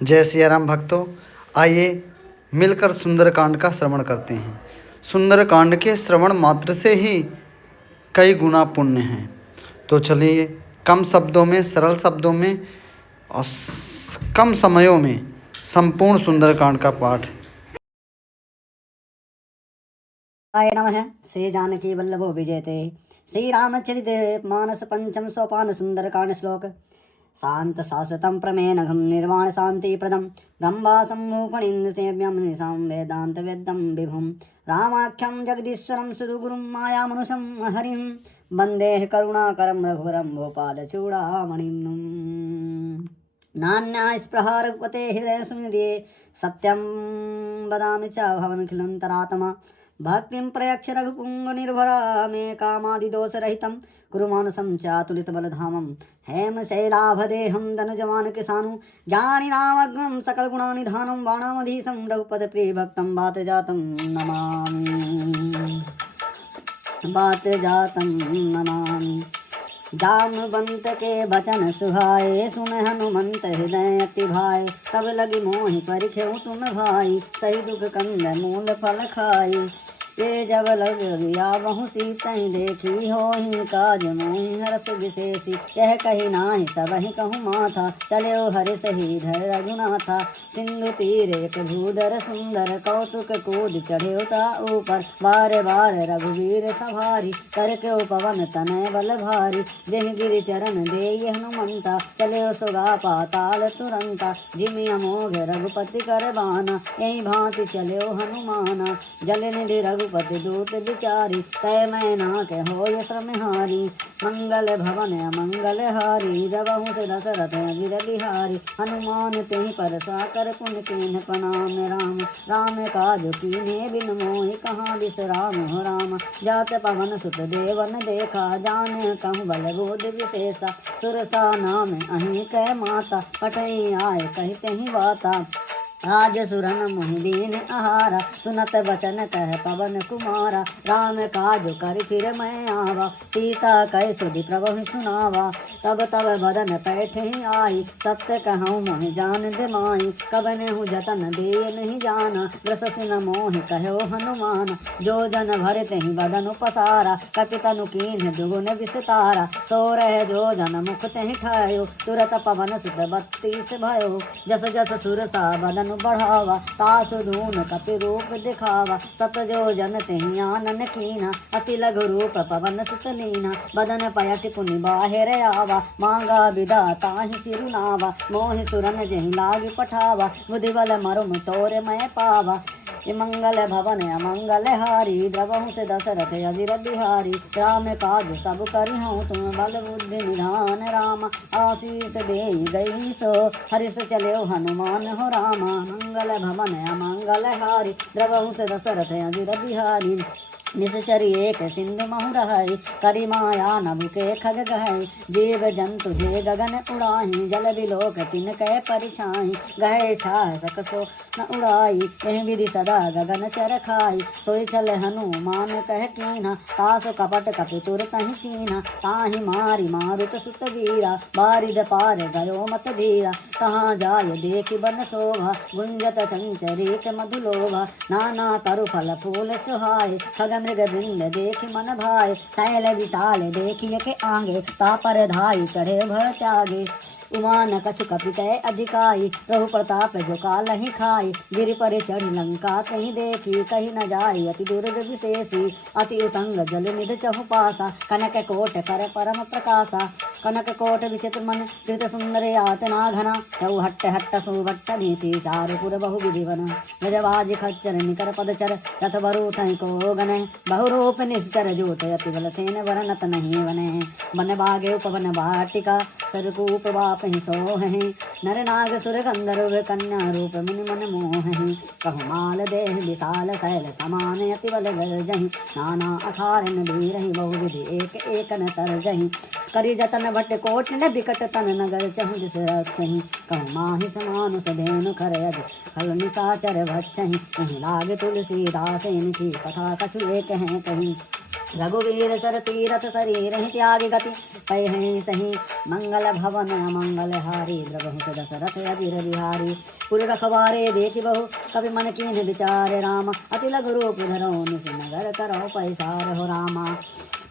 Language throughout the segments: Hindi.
जय सिया राम भक्तों, आइए मिलकर सुंदरकांड का श्रवण करते हैं। सुंदरकांड के श्रवण मात्र से ही कई गुना पुण्य हैं। तो चलिए कम शब्दों में, सरल शब्दों में और कम समयों में संपूर्ण सुंदरकांड का पाठ। आय नमः। श्री जानकी वल्लभो विजयते। श्री रामचरित मानस पंचम सोपान सुंदरकांड श्लोक। शांत शाश्वतं प्रमेनघं निर्वाण शांति प्रदं ब्रह्मासम्मूफणिं सेव्यं निशां वेदांत वेदं विभुं रामाख्यं जगदीश्वरं सुरगुरुं मायामनुषं हरिं वन्दे करुणाकरं रघुवरं भोपालचूडामणिं। नान्या स्पृहा रघुपते हृदय सुनिधे सत्यं वदामि च भवनखिलन्तरात्मा भक्तिं प्रयक्ष रघुपुंग निर्भरा मे कामादिदोषरहितं कुरु मानसं चातुलितबलधामं हेमशैलाभदेहं धनुजवान किसानु ज्ञानिनामग्नं सकलगुणानिधानं वाणामधीशं रघुपतप्रियभक्तं वातजातं नमामि। जामवंत के बचन सुहाए सुन हनुमंत हृदय अति भाई तब लगी मोहि परिखेऊ तुम भाई सही दुख कंद मूल फल खाई ये जब लग गया बहु सीतहि देखी होहि काज मोहि हरस विशेषी यह कही नाही सब ही कहूँ माथा चले हरि सही धर रघुनाथा सिंधु तीर एक भूधर सुंदर कौतुक कूद चढ़े ऊपर बार बार रघुवीर सवारी करके पवन तनय बल भारी देह गिरि चरण दे हनुमंता चले सुगा पाताल तुरंता जिमि अमोघ रघुपति कर बाना यही भांति चले हनुमाना जल निधि रघुपति दूत बिचारी तय मैना के हो श्रमहारी मंगल भवन अमंगल हारी जबहु से दशरथ अगिर बिहारी हनुमान तेहि पर साकर पुन कीन प्रणाम राम राम काज कीने बिन मोहि कहाँ बिसराम हो राम जात पवन सुत देवन देखा जाने कहूँ बल बोध विशेषा सुरसा नाम अहि कै माता पटई आए कहते ही बाता आज सुरन मोहिदीन आहारा सुनत बचन कह पवन कुमारा राम काज कर फिर मैं आवा सीता कह सुधि प्रभु सुनावा तब तब बदन पैठ ही आई सत्य कहूँ मोहि जान दिमाई कबन हूँ जतन दे नहीं जाना ग्रसिन मोहि कहो हनुमान जो जन भरत ही बदन पसारा कपितनु कीन दुगुन विस्तारा सो रह जो जन मुख तहि ठायो तुरत पवन सुत 32 भयो जस जस सुरसा बदन बढ़ावा तासु धून कपि रूप दिखावा सत जो जन तेहि आनन कीना अति लघु रूप पवन सुत लीना बदन पयट पुनि बाहिर आवा मांगा विदा ताहि सिरुनावा मोहि सुरन जहि लागी पठावा बुद्धि बल मरुम तोर मैं पावा मंगल भवन अमंगल हारी द्रवहु से दशरथ अजिर बिहारी राम काज सब करी हूँ तुम बल बुद्धि निधान राम आशीष दे गई सो हरिष चले हनुमान हो रामा मंगल भवन अमंगल हारी द्रवहु से दशरथ अजिर बिहारी निश्चरी एक सिंधु महु रहाई करी माया नभ के खग गहई जीव जंतु जे गगन उड़ाही जल बिलोक तिन कै परिछाई गहे छाह सकसो न उड़ाई एह विधि सदा गगन चर खाई सोई चल हनुमान कह कीना तासु कपट कपि तुर तहि सीना ताहि मारी मारुत सुत वीरा बारिद पार गयो मत धीरा कहाँ जाय देखि बन शोभा गुंजत चंचरीक मधुलोभा नाना तरु फल फूल सुहाय खग मृग वृंद देखि मन भाई शैल विशाल देखिए के आगे तापर धाई चढ़े भर त्यागे उमान कछु कपितय अधिकाई प्रभु प्रताप जो काल ही खाई गिरि पर चढ़ लंका कहीं देखी कहीं न जाई अति दुर्ग विशेषी अति उतंग जल निध चहु पासा कनक कोट कर परम प्रकाशा कनक कोट विचित्र मन कृत सुंदर यातना घना तऊ हट्ट हट्ट सुभट्ट नीति चारुपुर बहु विधिवन गजबाज खच्चर निकर पदचर रथ बरु तहि को गने बहुरूप निश्चर जोत अति बल सेन वरनत नहीं वने बन बागे उपवन वाटिका सरकूप बापहि सोहि नर नाग सुर गंधर्व कन्या रूप मिन मन मोहि कहु माल देह विशाल शैल समान अति बल गर्जहि नाना अखारन धीरहि बहु विधि एक एक न तरजहि करी जतन भट्ट कोट न बिकट तन नगर चहु जिस रक्षहि कहु माहि समानु सधेनु खरयज खल निशाचर भक्षहि कहीं लाग तुलसीदास इनकी कथा कछु एक हैं कहीं रघुवीर सर तीरथ शरीर ही त्याग गति पै हैं सही मंगल भवन अमंगल हारी द्रवहु दशरथ अजीर बिहारी पुर रखवारे देखी बहु कवि मन कीन विचार राम अति लघु रूप धरो निस नगर करो पैसार हो रामा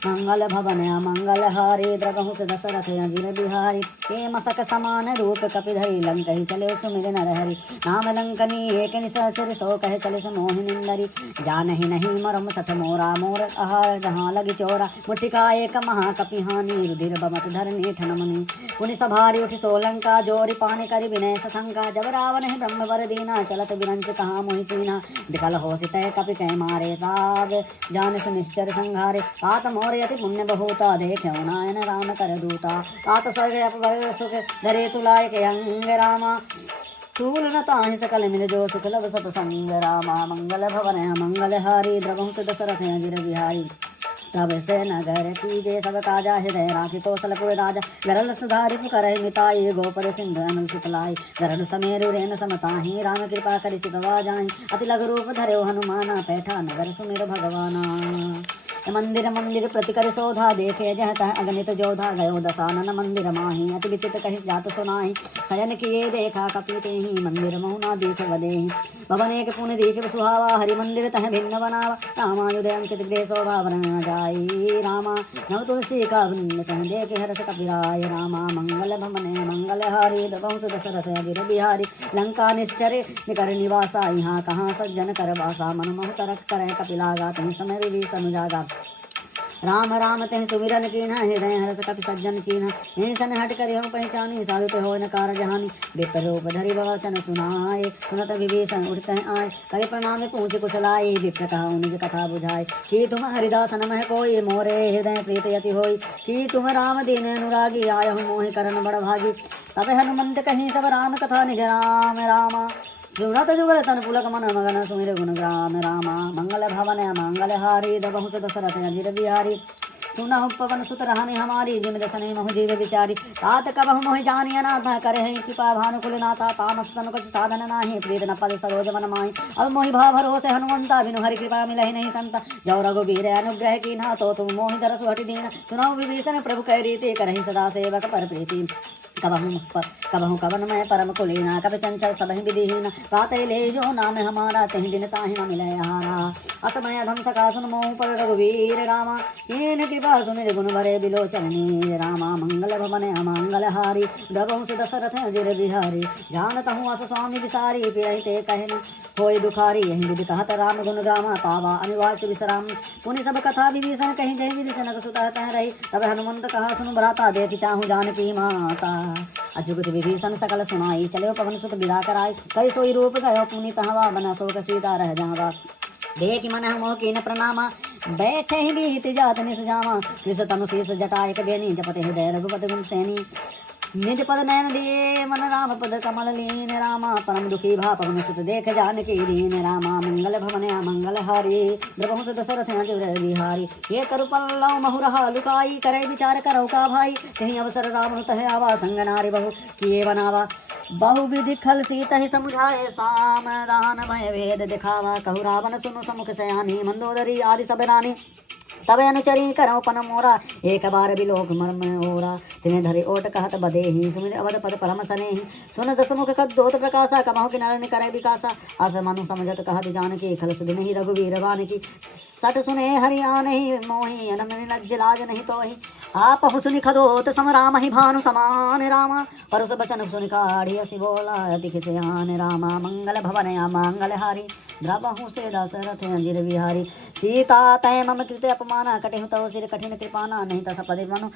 मंगल भवन मंगल हारी द्रवहु दशरथ अजीर बिहारी के मसक समान रूप कपिधरि लंकहि चले सुमिर नरहरि नाम लंकनी एक निसचर सो कहे चले मोहि निंदरी जानहि नहीं मरम सठ मोरा मोर आहार जहाँ लगी चोरा मुठिका एक महाकपि हानि रुधिर बमत धरनी ठनमनि पुनि सभारी उठि सोलंका जोरी पानी करि विनय सशंका जब रावण ही ब्रह्म वर दीना चलत बिरंच कहाँ मोहि चीना विकल हो सितय कपि कै मारे साग जान सुनिश्चर संघारे तात मोर यति पुण्य बहुता देखे नायन राम कर दूता तात स्वर्ग अपवर सुख धरे तुलाय के अंग रामा तूल न ताहि सकल मिल जो सुख लब सत संग रामा मंगल भवन मंगल हारी द्रवहु दशरथ अजीर बिहारी तब से नगर कीजे सब काजा हृदय राशि कौशलपुर राजा गरल सुधारि पुकर मिताई गोपर सिंधु अनु सुतलाई गरल समेरु रेन समताहि राम कृपा करि चितवा जाहि अति लघु रूप धर्यो हनुमाना पैठा नगर सुमिर भगवाना मंदिर मंदिर प्रतिकर शोधा देखे जह तह अगणित जोधा गयो दसानन मंदिर माही अति विचित कहि जात सुनाहि शयन किए देखा कपीते ही मंदिर महुना देख वदेहि भवन एक पुण्य देख सुहावा हरि मंदिर तह भिन्न बनावा रामायुध अंकित गृह शोभा वर्णन जाई रामा नव तुलसी का वृंद तह देख हर्ष कपिराय रामा मंगल भवन मंगल हारी द्रवहु दशरथ अजीर बिहारी लंका निश्चरे निकर निवासा यहाँ कहाँ सज्जन कर वासा मन मोह तरक करे कपिलागा तहि समय विभीषण जागा राम राम तह सुमिरन कीन्हा हृदय हरस कपि सज्जन चीन्हा यहीं सन हट कर हो पहचानी साधु ते होय न कार जहानी विप्र रूप धरि वचन सुनाए सुनत विभीषण उठते आए करि प्रणाम पूछ कुशलाई विप्र कहा निज कथा बुझाए कि तुम हरिदास नमः कोई मोरे हृदय प्रीत यति होई कि तुम राम दीन अनुरागी आयहु मोहि करन बड़ भागी तब हनुमंत कहीं सब राम कथा निज राम रामा सुनत जुगल तन पुलक मन मगन सुमिर गुण ग्राम रामा मंगल भवन मंगल हारी द्रवहु दशरथ अजीर बिहारी सुनहु पवन सुत रहनि हमारी जिम दसने मोह जीव विचारी तात कबहु मोहि जानिय नाथ करे हैं कृपा भानुकुल नाथा तामस सन कुछ साधन नाही प्रीत न पद सरोज मन माही अब मोहि भाव भरोसे हनुमंता बिनु हरि कृपा मिलहि नहीं संता जो रघुबीर अनुग्रह की ना तो तुम मोहि दरसु हटि दीन सुनहु विभीषण प्रभु कह रीति करहि सदा सेवक पर प्रीति कबहु कवन में परम कुलीना कब चंचल सबहि विधिहीन प्रातः ले जो नाम हमारा तहि दिन ताहि न मिले हारा असमय धम सका सुन मोह पर रघुवीर रामा कीन कृपा सुमिर गुण भरे बिलोचनी रामा मंगल भवन अमंगल हारी द्रवहु दशरथ अजीर बिहारी जानत हूँ अस स्वामी विसारी पिरहिते कहन होय दुखारी यही विधि कहत राम गुण ग्रामा पावा अनिवार्य विश्राम पुनि सब कथा विभीषण कहीं जय विधि जनक सुता तह रही तब हनुमंत कहा सुन भ्राता देख चाहूँ जानकी माता अजुगत विभीषण सकल सुनाई चले पवन सुत बिदा कराई कई सोई रूप गयो पुनि तहवा बना शोक सीता रह जावा देख मन मोह कीन प्रणामा बैठे ही बीत जात निस जामा शिष तनु शीस जटायक बेनी जपते हृदय रघुपति गुण सैनी निज पद नयन दिए मन राम पद कमल लीन रामा परम दुखी भा पवन सुत देख जानकी दीन रामा मंगल भवन मंगल हारी द्रवहु दशरथ अजीर बिहारी ये करु पल्लव महुरहा लुकाई करे विचार करो का भाई कहीं अवसर राम तह आवा संग नारी बहु किए बनावा बहुविधि खल सीतहि समुझाए साम दान भय भेद दिखावा कहु रावण सुनु समुख सयानी मंदोदरी आदि सब रानी तब अनुचरी करो पन मोरा एक बार बिलोक मर्म ओरा तिने धरे ओट कहत बदे ही सुमिर अवध पद परम सने ही सुन दसमुख कद्दोत प्रकाशा कमहु कि नर करे विकासा अस मनु समझत कहत जानकी खल सुधि नहीं रघुवीर बान की सट सुने हरियाण ही मोहि अनमन लज्ज लाज नहीं तो ही आप सुनि खदोत सम राम ही भानु समान रामा परुष बचन सुनि काढ़ी असि बोला दिख सयान रामा मंगल भवन मंगल हारी द्रवहु से दशरथ अजीर बिहारी सीता तय मम कृते अपमाना कटिहु तव सिर कठिन कृपाना नहीं तस पदे मनु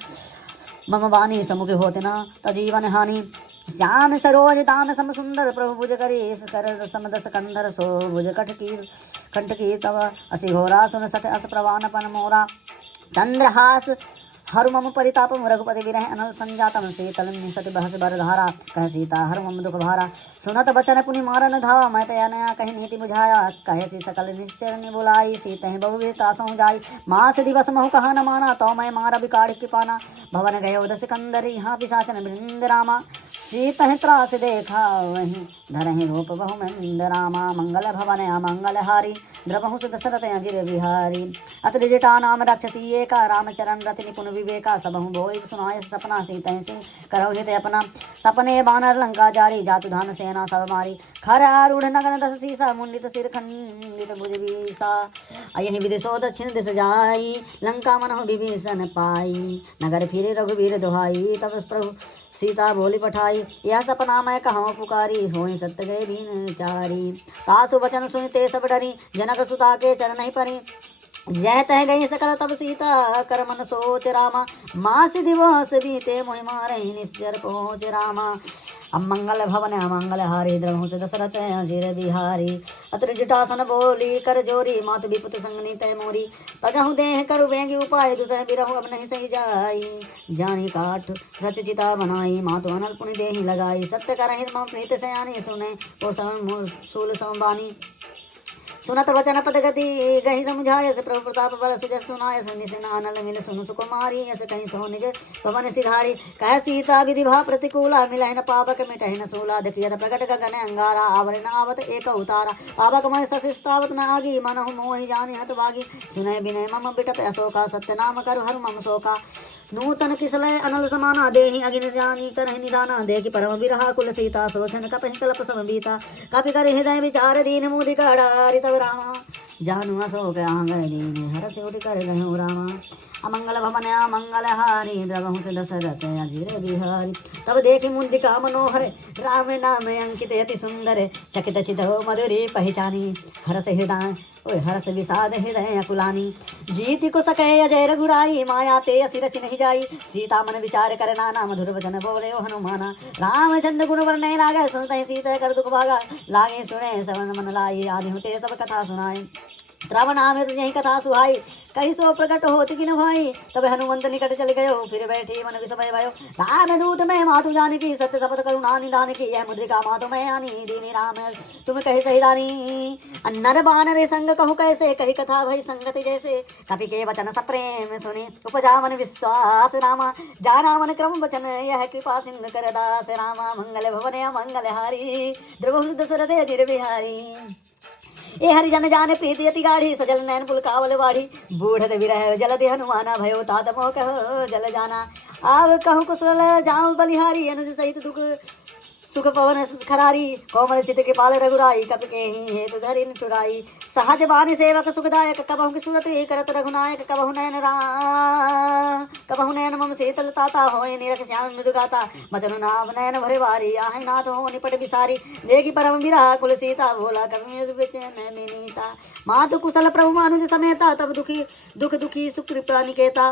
मम वाणी समुख होते न तजीवन हानि श्याम सरोज दान सम सुंदर प्रभु भुज करी कर समदस कंधर सो भुज कंठ की तव असि घोरा सुन सठ अस प्रवान पन मोरा चंद्रहास हर मम परिताप रघुपति विरह अनल संजातम शीतल निसति बहस बरधारा कह सीता हर मम दुख भारा सुनत बचन पुनि मारन धावा मैं तया नया कही नीति बुझाया कहे सी सकल निश्चर ने बुलाई सीते बहु तासों जाई मास दिवस महु कहा न माना तो मैं मारा बिकाड़ कृपाना भवन गयो दस कंदर यहाँ पिशाचन वृंद रामा सीतहि त्रास देखा वहीं धरहि रूप बहु मंद रामा मंगल भवन अमंगल हारी द्रवहु दशरथ अजिर बिहारी अत्र जटा नाम राक्षसी एका रामचरण रति निपुण विवेका सबहु बोई सुनाय सपना सीतहि सिंह करौ हित अपना सपने बानर लंका जारी जातु धान सेना सब मारी खर आरूढ़ नगन दस सीसा मुंडित सिर खंडित भुज बीसा यही विदेशो दक्षिण दिश जाई लंका मनहु विभीषण पाई नगर फिरे रघुवीर दुहाई तब प्रभु सीता बोली पठाई यह सपना मैं कहूँ पुकारी होई सत्य गए दीन चारी तासु वचन सुनते सब डरी जनक सुता के चरण नहीं परी जह तह गई सकल तब सीता कर मन सोच रामा मास दिवस बीते मोहि मारे निश्चर पहुँच रामा अमंगल भवन अमंगल हारी द्रवहु दशरथ अजिर बिहारी अत्र जटासन बोली कर जोरी मातु विपुत संगनी तय मोरी तजहु देह करु बेंगी उपाय दुसह बिरहु अब नहीं सही जाई जानी काठ रच चिता बनाई मातु अनल पुनि देहि लगाई सत्य कर मम प्रीत सयानी सुने ओ समूल सूल समबानी सुनत वचन पद गति गही समझाय से प्रभु प्रताप बल सुजस सुनाय सुनि अनल मिल सुनु सुकुमारी यस कहीं सो निज पवन सिधारी कह सीता विधि भा प्रतिकूला मिलहि न पावक मिटहि न सूला देखियत प्रकट गगन अंगारा आवरण आवत एक उतारा पावक मय सशिस्तावत न आगी मनहु मोहि जानि हत बागी सुनय बिनय मम बिटप अशोका सत्य नाम करु हरु मम शोका नूतन किसलय अनल समाना देहि अगिन जानी करहि निदाना देखि परम बिरहा कुल सीता सोचन कपहि कल्प सम बीता कपि कर हृदय विचार दीन मुदिक अडारि तब रामा जानु अशोक आंगन दीन हर से उठ कर गहु रामा अमंगल भवन अमंगल हारी द्रवहु दशरथ अजिर बिहारी तब देखि मुद्रिका मनोहर राम नाम अंकित अति सुंदर चकित चितो मधुरी पहचानी हरस हृदय ओय हरस विषाद हृदय अकुलानी जीति को सके अजय रघुराई माया ते असि रचि नहीं जाई सीता मन विचार कर नाना मधुर वचन बोले ओ हनुमाना रामचंद्र गुण वर्णय लागे सुनते सीता कर दुख भागा लागे सुने श्रवण मन लाई आदि होते सब कथा सुनाए रावण आमे तो यही कथा सुहाई कहीं सो प्रकट होती कि न भाई तब हनुमंत निकट चल गयो फिर बैठी मन विषमय भयो राम दूत मैं मातु जान की सत्य शपथ करुणा निदान की यह मुद्रिका मातु मैं आनी दीनी राम तुम कहे सही रानी नर बानर संग कहूँ कैसे कही कथा भई संगति जैसे कपि के वचन सप्रेम सुने उपजा मन विश्वास रामा जाना मन क्रम वचन यह कृपा सिंध कर दास रामा मंगल भवन मंगल हारी द्रवहु दशरथ अजिर बिहारी ए हरिजन जाने प्रीति अति गाढ़ी सजल नैन पुलकावल बाढ़ी बूढ़त विरह जल दे हनुमाना भयो तात मोह कहो जल जाना आव कहूँ कुशल जाऊं बलिहारी अनुज सहित दुख सुख पवन खरारी कोमल चित के पाल रघुराई कप के ही हेतु धरिन चुराई सहज बानी सेवक सुखदायक कबहु की सुरत करत रघुनायक कबहु नैन मम शीतल ताता होय निरख श्याम मृदु गाता मचनु नाम नैन भरे वारी आहे नाथ हो निपट बिसारी देखी परम विरह कुल सीता भोला कवि नीता मातु कुशल प्रभु मानुज समेता तब दुख दुखी सुख कृपा निकेता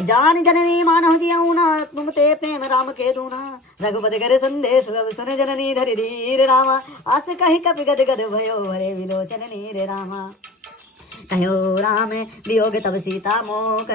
जान जननी मानव जियऊना तुम ते प्रेम राम के दूना रघुपति करे संदेश सुन जननी धरि धीर रामा आस कही कपि गद गद भयो हरे विलोचन नीर रामा कहो राम वियोग तब सीता मोक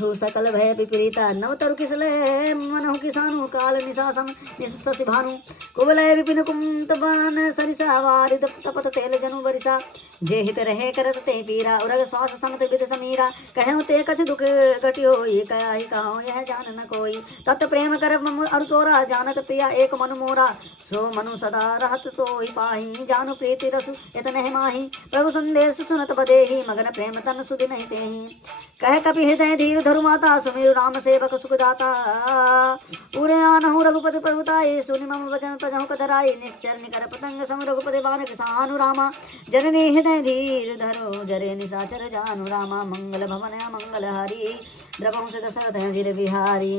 हु सकल भय विपरीता नवतरु किसले मनहु किसानु काल निशासम निशि भानु कुवलय विपिन कुंत बन सरिसा वारिद तपत तेल जनु बरिसा जे हित रहे करत ते पीरा उरग श्वास समत विद समीरा कहूँ ते कछ दुख घटियो ये कया कहो यह जान न कोई तत् प्रेम कर मम अरु तोरा जानत प्रिया एक मनु मोरा सो मनु सदा रहत सोई पाही जानु प्रीति रसु इतने माही प्रभु संदेश सुनत बदेही मगन प्रेम तन सुधि नहीं तेही कह कपि हृदय धीर धरु माता सुमिरु राम सेवक सुख दाता उरे आनहु रघुपति प्रभुताई सुनि मम वचन तजहु कतराई निश्चर निकर पतंग सम रघुपति बान किसानु रामा जननी हृदय धीर धरो जरे निशाचर जानु रामा मंगल भवन मंगल हरि द्रवहु दशरथ अजिर बिहारी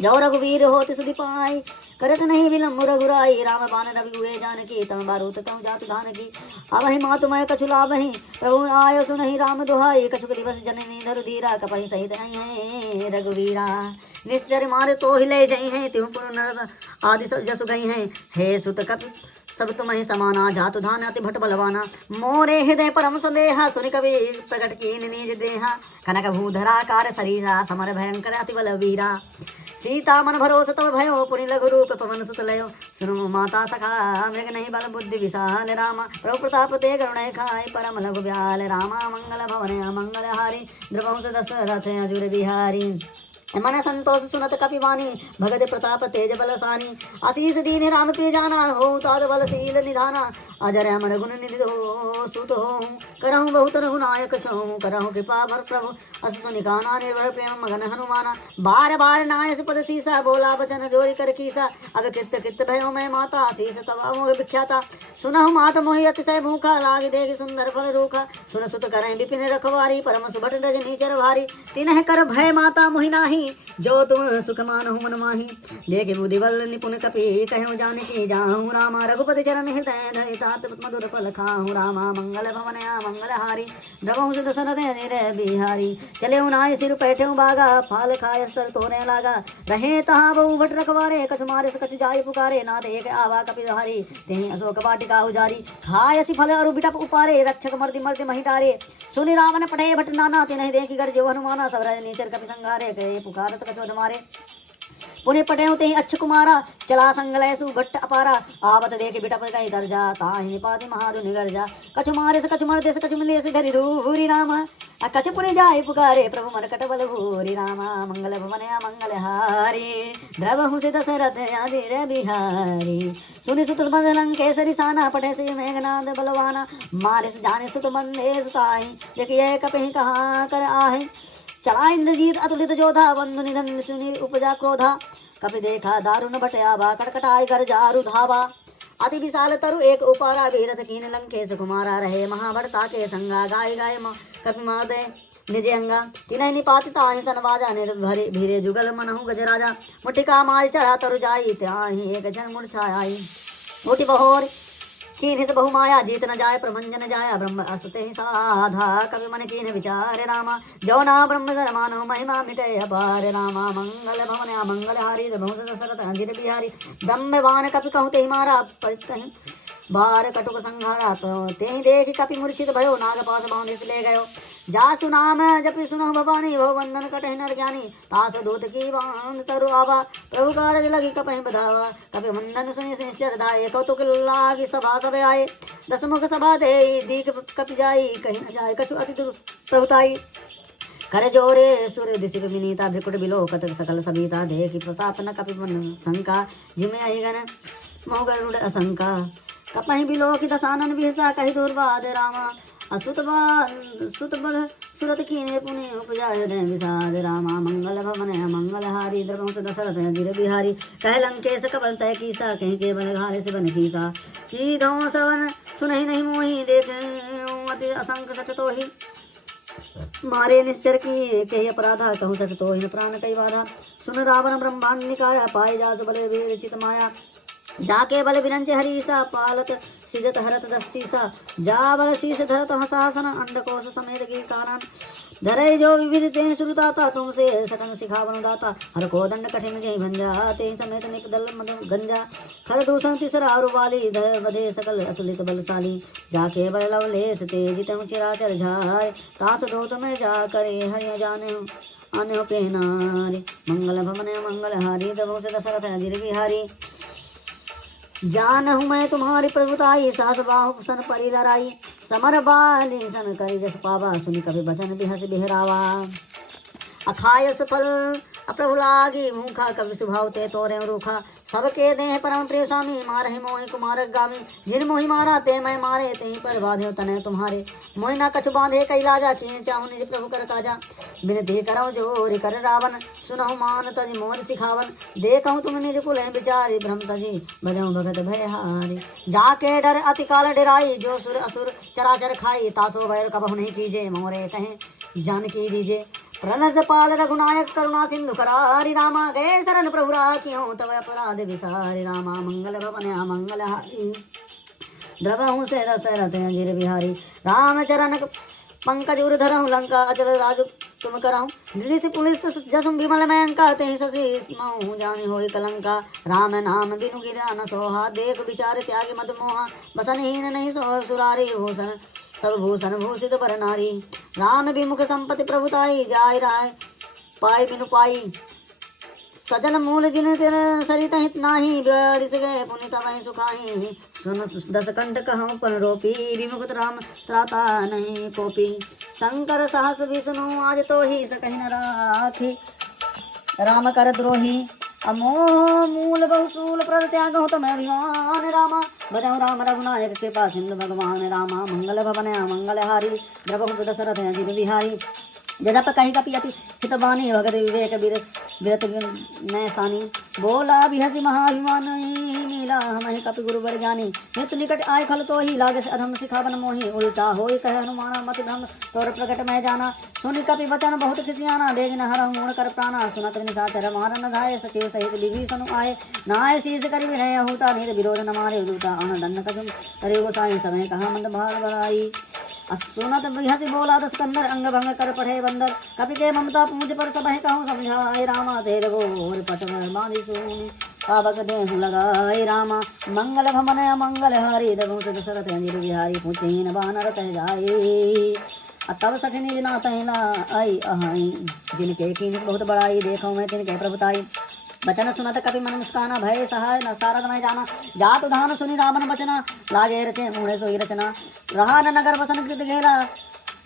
जो रघुवीर होत सुधि पाई करत नहीं विलम्ब रघुराई राम बान रवि हुए जानकी तम बारूत तम जात धान की अवहि मातु मैं कछु लाभहि प्रभु आयो सुनहि राम दुहाई कछुक दिवस जननी धरु धीरा कपहि सहित नहीं है रघुवीरा निश्चर मारे तो हिले जई हैं तिहु पुनर आदि जसु गई हैं हे सुत कपि सब तुम्हें समाना जातु धान अति भट बलवाना मोरे हृदय परम संदेहा सुनि कवि प्रकट कीन निज देहा कनक भूधराकार शरीरा समर भयंकर अति बल वीरा सीता मन भरोस तब भयो पुनि लघु रूप पवन सुत लयो सुनु माता सखा मृग नहीं बल बुद्धि विशाल रामा प्रभु प्रताप ते करुण खाय परम लघु ब्याल रामा मंगल भवन मंगल हारी द्रवहु दशरथ अजुर बिहारी मन संतोष सुनत कपिवानी भगत प्रताप तेज बलसानी आशीष दीन राम प्रिय जाना हो ताद बलशील निधाना अजर अमर गुण निधि हो सुत हो करहु बहुत रघुनायक छहु करहु कृपा भर प्रभु असु निकाना निर्भर प्रेम मगन हनुमाना बार बार नायस पद सीसा बोला बचन जोरी कर कीसा अब कित कित भयो मैं माता शीस तब मोह विख्याता सुनहु मात मोहि अतिशय भूखा लाग देख सुंदर फल रूखा सुन सुत करहि विपिन रखवारी परम सुभट रजनी चर भारी तिनह कर भय माता मोहि नाही जो तुम सुख मानहु मन माही देख बुद्धि बल निपुण कपि कहु जानकी जाहु रामा रघुपति चरण हृदय धरि तात मधुर फल खाहु रामा मंगल भवनया मंगल हारी द्रवहु सुत दशरथ धीरे बिहारी चले नाय सिर बैठे बागा फाल खाय सर तोरे लागा रहे तहा बहु भट रखवारे कछु मारे कछु जाय पुकारे नाथ एक आवा कपि धारी तेहि अशोक वाटिका उजारी खाय सि फल अरु बिटप उपारे रक्षक मर्दि मर्दि महि डारे सुनि रावण पठे भट नाना तिनहि देखि कर जो हनुमाना सब राज नीचर कपि संघारे कहे पुकारत कछोद मारे पुणे पटे ते अच्छ कुमारा चला संगलय सु भट्ट अपारा आवत देख बिटप गई दर्जा ताहि निपाति महादु निगर्जा कछु मारे कछु मर देश कछु मिले से धरि धूरी राम कछु पुणे जाय पुकारे प्रभु मरकट बल भूरी रामा मंगल भवनया मंगल हारी द्रवहु से दशरथ आदिर बिहारी सुनि सुत बंद लंकेसरी साना पटे से मेघनाद बलवाना मारे जाने सुत बंदे सुताहि देखिए कपि कहाँ कर आहे चला इंद्रजीत अतुलित जोधा बंधु निधन सुनि उपजा क्रोधा कपि देखा दारुण भटयावा कटकटाई कर जारु धावा अति विशाल तरु एक उपारा वीरथ कीन लंकेश कुमारा रहे महाभरता के संगा गाय गाय कपि मार दे निजे अंगा तिनहि निपाति ताहि सन बाजा निर्भरे भीरे जुगल मनहु गजराजा मुठिका मारी चढ़ा तरु जाई त्याहि एक जन मूर्छाई मुठि बहोर कीन हित बहुमाया जीत न जाय प्रभंजन जाया ब्रह्म असते ही साधा कवि मन कीन विचार रामा जो ना ब्रह्म मानो महिमा मिटे अपार रामा मंगल भवन मंगल हारी बहुत दशरथ अंजिर बिहारी ब्रह्मवान कपि कहु ते मारा बार कटुक संहारा तो ते देख कपि मूर्छित भयो नागपाश बांधे ले गयो जासु नाम जपि सुनो भवानी भव वंदन कटहि नर ज्ञानी तास दूत की बांध तरु आवा प्रभु कार लगी कपहि बधावा कपि वंदन सुनि निश्चर धाये कौतुक लागी सभा सब आए दसमुख सभा दे दीख कपि जाई कहीं न जाय कछु अति दुर प्रभुताई कर जोरे सूर्य दिशि विनीता भ्रिकुट बिलोकत सकल सबिता देखि प्रताप न कपि मन शंका जिमे अहिगन मोगरुड असंका कपहि बिलोकि दसानन विहसा कहि दुर्वाद रामा सुतबध सुरत कीने पुणे उपजाय दे विषाद रामा मंगल भवन मंगल हारी द्रवहु दशरथ धीर बिहारी कह लंकेश कबल तय कीसा कहीं के बन घारे से बन कीसा की धौ श्रवण सुनहि नहीं मोहि देख अति असंख सच तो ही मारे निश्चर की कही अपराधा कहूँ सच तो ही प्राण कई बाधा सुन रावण ब्रह्मांड निकाया पाए जासु बले वीर चित माया जाके बल विरंच हरीसा पालत सिजत हरत दस्तीसा जा बल शीस धरत हसासन अंडकोश समेत की कानन धरे जो विविध ते सुरताता तुमसे सटन सिखावन दाता हर को दंड कठिन जय भंजा ते समेत निपदल मधु गंजा खर दूषण तिसरा वाली धर बधे सकल अतुलित बलशाली जाके बल लवलेस तेजित चिराचर झाय तात दोत में जा करे हरि जाने आने पे नारी मंगल भवन मंगल हारी दबो से दशरथ अजिर बिहारी जानहु मैं तुम्हारी प्रभुताई सास बाहु सन परी लड़ाई समर बाली सन करी जस पावा सुनि कभी बचन बिहस बिहरावा अखाय सफल अप्रभु लागी मुखा कवि सुभाव ते तोरे रूखा सबके देह परम प्रिय स्वामी मारहि मोहि कुमार गामी जिन मोहि मारा ते मैं मारे ते पर बाधे तने तुम्हारे मोहि न कछु बांधे कई लाजा किए चाहु निज प्रभु कर काजा बिनती करो जोर कर रावण सुनहु मान तजि मोर सिखावन देखहु तुम निज कुल विचारी ब्रह्म तजि भजहु भगत भय हारी जाके डर अति काल डराई जो सुर असुर चराचर खाई तासो भैर कबहु नहीं कीजे मोरे कहें जानकी दीजे प्रलद पाल रघुनायक करुणा सिंधु करारी रामा गए शरण प्रभु राखियो तव अपराध विसारी रामा मंगल भवन मंगल हारी द्रवहु से दशरथ अजिर बिहारी रामचरण पंकज उर धरहु लंका अचल राजु तुम करहु निधि से पुलिस जसुम विमल मयंका ते शशि स्महु जानि होई कलंका राम नाम बिनु गिरा न सोहा देख विचार त्यागी मद मोहा बसनहीन नहीं सो सुरारी भूषण सब भूषण भूषित बर नारी राम विमुख संपत्ति प्रभुताई जाय राय पाई बिनु पाई सजल मूल जिन तिर सरित हित नाही बिरिस गए पुनित वही सुखाही सुन दस कंठ कहूँ पर रोपी विमुख राम त्राता नहीं कोपी शंकर सहस विष्णु आज तो ही सकहि न राखी राम कर द्रोही अमोह मूल बहुसूल प्रद त्यागो तम अभिमान रामा बजाऊ राम रघुनायक कृपा सिंधु भगवान रामा मंगल भवन मंगल हारी द्रवहु दशरथ अजित बिहारी जगत कही कपि अति हितवानी भगत विवेक विरत नैसानी बोला बिहसी महाभिमान मिला हमहि कपि गुरु बड़ ज्ञानी नित निकट आय खल तो ही लागे से अधम सिखावन मोही उल्टा होई कह हनुमान मति भ्रम तोर प्रकट मैं जाना सुनि कपि वचन बहुत खिसियाना बेगिन हरहु मूढ़ कर प्राणा सुनत निशाचर मारन धाय सचिव सहित विभीषण आए नाय शीस करि विनय होता निर विरोध न मारे दूता अन दंड कसुम करे गोसाई समय कहा मंद भाल बलाई सुनत बिहसी बोला दस कंदर अंग भंग कर पढ़े बंदर कपि के ममता पूज पर सब कहूँ समझाए रामा तेरे गोर पटवर बांधी सुन पावक देहु लगाए रामा मंगल भवन मंगल हारी दघुत दशरथ अंजिर बिहारी पूछीन बानर तह जाए तब सठनी जना तहला आई अहाई जिनके कीन बहुत बड़ाई देखो मैं तिनके प्रभुताई बचन सुनत कपि मन मुस्काना भय सहाय न सारद मैं जाना जात धान सुनि रावण बचना लागे रचे मुड़े सोई रचना रहा न नगर बसन कृत घेरा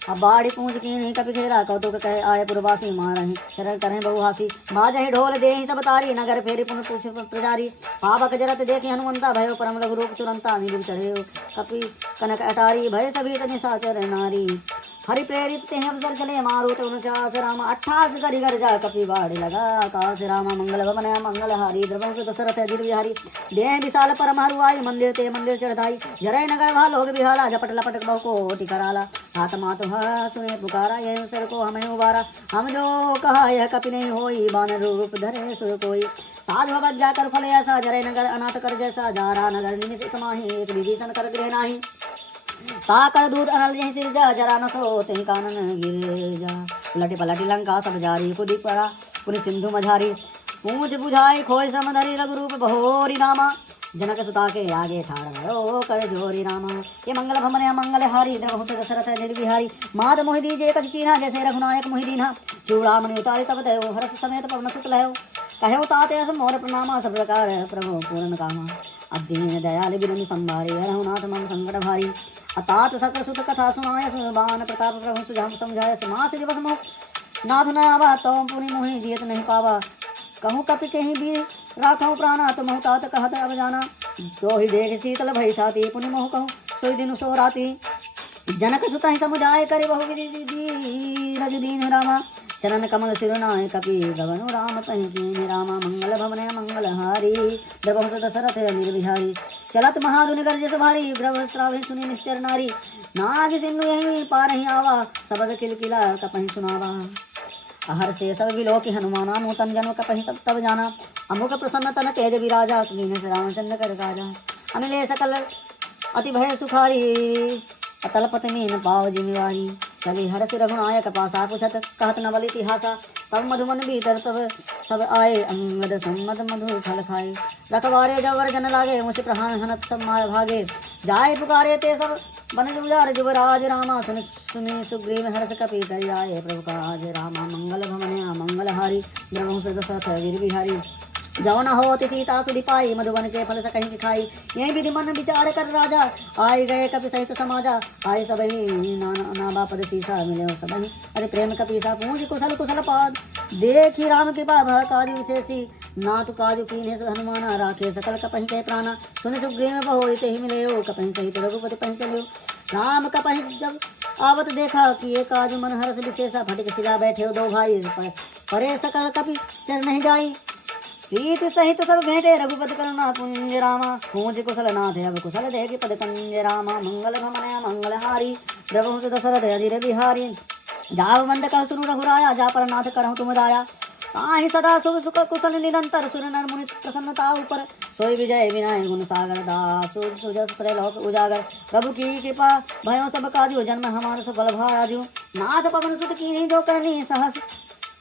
अब बाड़ी पूंज की नहीं कपि घेरा कौतुक कहे आए पुरवासी मारहि शरण करें बहुहासी बाजहि ढोल देहि सब तारी नगर फेरी पुन पूछ प्रजारी पावक जरत देखि हनुमंता भयो परम लघु रूप तुरंता निधि चढ़े कपि कनक अटारी भय सभी निशाचर नारी हरि प्रेरित ते अवसर चले मारुत 49 राम 28 करि घर जा कपि बाढ़ लगा काश राम मंगल भवन मंगल हारी द्रवंश दशरथ अजिर बिहारी देह विशाल परम हरुआई मंदिर ते मंदिर चढ़ाई जरय नगर भा लोग बिहाला झपट लपट बहु कोटि कराला हाथ मात सुने पुकारा यह सर को हमें उबारा हम जो कहा यह कपि नहीं होई बानर रूप धरे सुर कोई साधु अवज्ञा कर फल ऐसा जरय नगर अनाथ कर जैसा जारा नगर निमिष माही एक विभीषण कर गृह नाही पाकर दूध अनल जही सिर जा जरा न सो तेहि कानन गिर जा उलटी पलटी लंका सब जारी कुदी परा पुनि सिंधु मझारी पूछ बुझाई खोय समधरी रघुरूप बहोरी नामा जनक सुता के आगे ठाड़ भयो कर जोरी रामा ये मंगल भवन मंगल हारी द्रवहुत दशरथ अजिर बिहारी मात मोहि दीजे कछु कीन्हा जैसे रघुनायक मोहि दीन्हा चूड़ामणि उतारी तब दयो हर्ष समेत पवन सुत लयो कहो तात अस मोर प्रणामा सब प्रकार प्रभु पूर्ण कामा अदीन दयाल बिरनु संभारे रघुनाथ मम संकट भारी अतात सकल सुत कथा सुनाय सुबान प्रताप प्रभु सुझाव समझाय मास दिवस मोह नाथ न आवा तम पुनि मोहि जियत नहीं पावा कहूँ कपि कहीं भी राखऊँ प्राणा तो मोह तात कहत अब जाना तो ही देख शीतल भई साथी पुनि मोह कहूँ सोई दिन सो राती जनक सुत ही समुझाय करे बहु विधि रजु दीन रामा चरण कमल सिरुनाय कपि गगनु राम तहि कीन रामा मंगल भवन मंगल हारी द्रवहुत दशरथ अजिर बिहारी चलत महाधुनि गर्जित भारी द्रव श्रावहि सुनि निश्चर नारी नाग सिंधु यहीं पारहि आवा सबद किलकिला कपहि सुनावा अहर से सब विलो की हनुमाना नूतन जनो कपहि तब जाना अमुक प्रसन्न तन तेज विराजा कीन रामचंद्र कर काजा अमिले सकल अति भय सुखारी अतल पति मीन पाव जिमिवारी चली हरस रघुनायक पासा पुछत कहत नवल इतिहासा तब मधुमन भीतर सब आए अंगद सम्मत मधु फल खाए रखवारे जवर जन लागे मुझ प्रहान हनत सब मार भागे जाए पुकारे ते सब बन जुजार जुबराज रामा सुनि सुग्रीव हर्ष कपि कर आए प्रभु काज रामा मंगल भवन मंगल हारी द्रवहुत दशरथ अजिर बिहारी जवन होति सीता सुधि पाई मधुवन के फल सकहि खाई यही विधि मन विचार कर राजा आए गए कपि सहित समाजा आए सबहि नाना पद सीसा मिले सबहि अरे प्रेम कपीसा पूज कुशल कुशल पाद देखी राम कृपा भा काजु विशेषी नातु काजु कीन्हे हनुमाना राखे सकल कपहि के प्राणा सुन सुग्रीव बहोई तेहि मिले कपहि सहित रघुपति पहि चलियो राम कपहि जब आवत देखा कि ये काजु मन हर्ष विशेषा फटिक सिला बैठे दो भाई परे सकल कपि चर नहीं जाई प्रीति सहित सब भेंटे रघुपति करुणा कुंज रामा पूज कुशल नाथ अब कुशल देख पद कंज रामा मंगल भवन मंगल हारी द्रवहुत दशरथ अजिर बिहारी जाव बंद कह सुनु रघुराया जा पर नाथ करहु तुम दाया ताहि सदा शुभ सुख कुशल निरंतर सुर नर मुनि प्रसन्नता ऊपर सोई विजय विनय गुण सागर दासु सुजस लोक उजागर प्रभु की कृपा भयो सब काजु जन्म हमार सफल भाजु नाथ पवन सुत की जो करनी सहस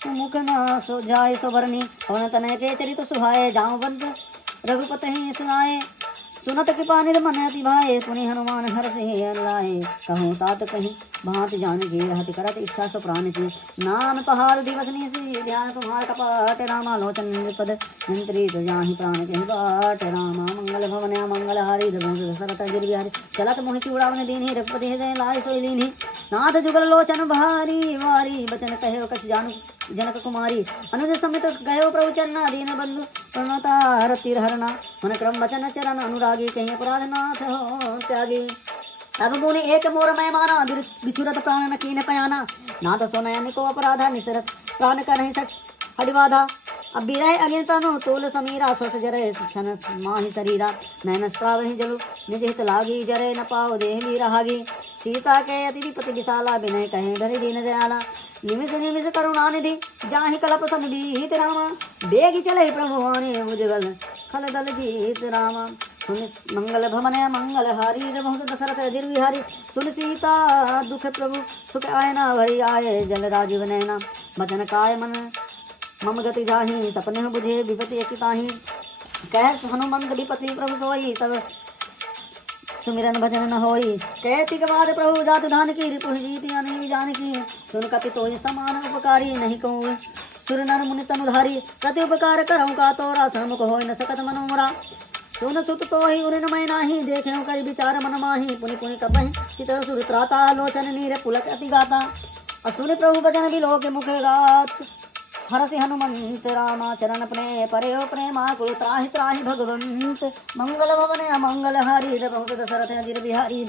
मुख न सो जाय सो भरनी पवन तनय के चरित सुहाए जाऊं बंद रघुपत ही सुनाए सुनत कृपा निध मन अति भाए पुनि हनुमान हर्ष ही लाए कहूँ तात कहीं भांति जान की रहति करत इच्छा सो प्राण की नाम पहाड़ दिवस निसी ध्यान तुम्हार कपाट रामा लोचन पद मंत्री तो जाहि प्राण के बाट रामा मंगल भवन मंगल हारी दशरथ अजिर बिहारी चलत मोहि चूड़ावन दीन्ही रघुपति हृदय लाय सोई लीन्ही नाथ जुगल लोचन भारी वारी बचन कहो कछ जानु जनक कुमारी अनुज समित गयो प्रभु चरना दीन बंधु प्रणता रतिर हरना मन क्रम वचन चरण अनुरागी कहीं अपराध नाथ हो त्यागी अब मुनि एक मोर मैं माना बिछुरत प्राण न कीन पयाना नाथ सो नयन को अपराधा निसरत प्राण कर नहीं सट हडिबाधा अब बिरह अगिन तनु तोल समीरा स्वस जरे क्षण माहि शरीरा नैन स्त्रावहि जलु निज हित लागी जरे न पाओ देह भी रहागी सीता के अति विपति विशाला विनय कहे धरि दीन दयाला निमिष निमिष करुणा निधि जाहि कलप समुदीत रामा बेग चले प्रभु आने मुजगल खल दल जीत रामा सुन मंगल भवन मंगल हारी बहुत दशरथ अजिर विहारी सुन सीता दुख प्रभु सुख आयना भरी आए जल राजीव नैना बचन काय मन मम गति जाहि सपने बुझे विपति एकिताहि कह हनुमंत विपति प्रभु सोई तब सुमिरन भजन न होई कहती के बाद प्रभु जातु धान की रिपु जीति अनिल जान की सुन कपि तोहि समान उपकारी नहीं कहूँ सुर नर मुनि तनुधारी प्रति उपकार करऊँ का तोरा सन्मुख होय न सकत मनोरा सुन सुत तो ही उन मैं नाही देखे करी विचार मन माही पुनि पुनि कपहि चित सुर त्राता लोचन नीर पुलक अति गाता असुनि प्रभु भजन बिलो के मुख गात हरसि हनुमंत रामा चरण अपने परे प्रेमा कुल त्राहि त्राहि भगवंत मंगल भवन मंगल हारी बहुत दशरथ अजिर बिहारी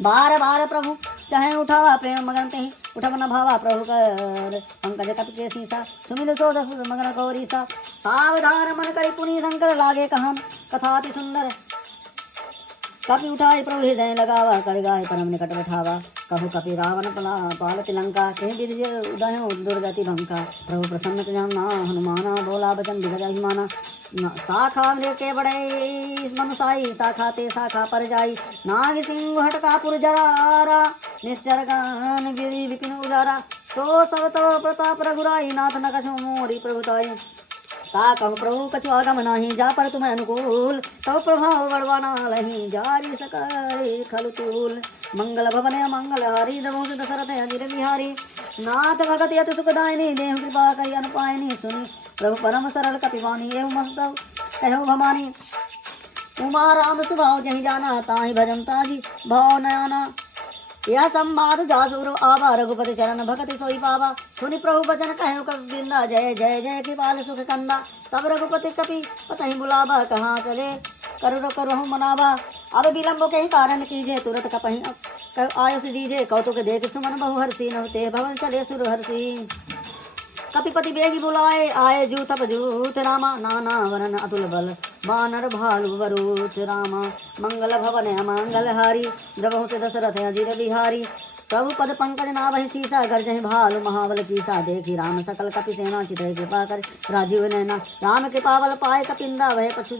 बार बार प्रभु चाहे उठावा प्रेम मगन ही उठब न भावा प्रभु कर पंकज कप के सीसा सुमिल सो दस मगन गौरीसा सावधान मन करी पुनि शंकर लागे कहन कथा अति सुंदर कपि उठाए प्रभु हृदय लगावा कर गाय परम निकट बैठावा कहु कपि रावण पालति लंका कहीं विधि उदय दुर्गति भंका प्रभु प्रसन्न जाना हनुमाना बोला बचन विगत अभिमाना शाखा लेके बड़े मनुसाई शाखा ते शाखा पर जाई नाग सिंह हटकापुर जरारा निश्चर गान गिरी विपिन उजारा सो सब तव प्रताप रघुराई नाथ न कछु मोरी प्रभुताई ता कहूँ प्रभु कछु आगम नहीं जा पर तुम्हें अनुकूल तब प्रभाव बड़वाना लही जारी सकाई खलतूल मंगल भवन मंगल हरि बहुत दशरथ अजिर बिहारी नाथ भगत यत सुखदायिनी देह कृपा करी अनुपायनी सुनी प्रभु परम सरल कपिवानी एवं मस्तव कहो भवानी उमा राम सुभाव जही जाना ताहि भजन ताजी भाव नयाना यह संवाद जासुर आवा रघुपति चरण भगति सोई पावा सुनि प्रभु बचन कहो कपि बिंदा जय जय जय कृपाल सुख कंदा तब रघुपति कपि पतहि बुलावा कहाँ चले करहु मनावा अब विलम्ब के ही कारण कीजे तुरंत कपहि आयुष दीजे कौतुक देख सुमन बहु हर्षि नवते भवन चले सुर हर्षि कपिपति बेगी बुलाए आए जू तप जूत रामा नाना वरन अतुल बल बानर भालु वरूथ रामा मंगल भवन मंगल हारी द्रवहुत दशरथ अजिर बिहारी प्रभु पद पंकज नाभहि सीसा गर्जहि भालु महाबल कीसा देखी राम सकल कपि सेना चितहि कृपा कर राजीव नैना राम कृपा बल पाए कपिंदा वह पछु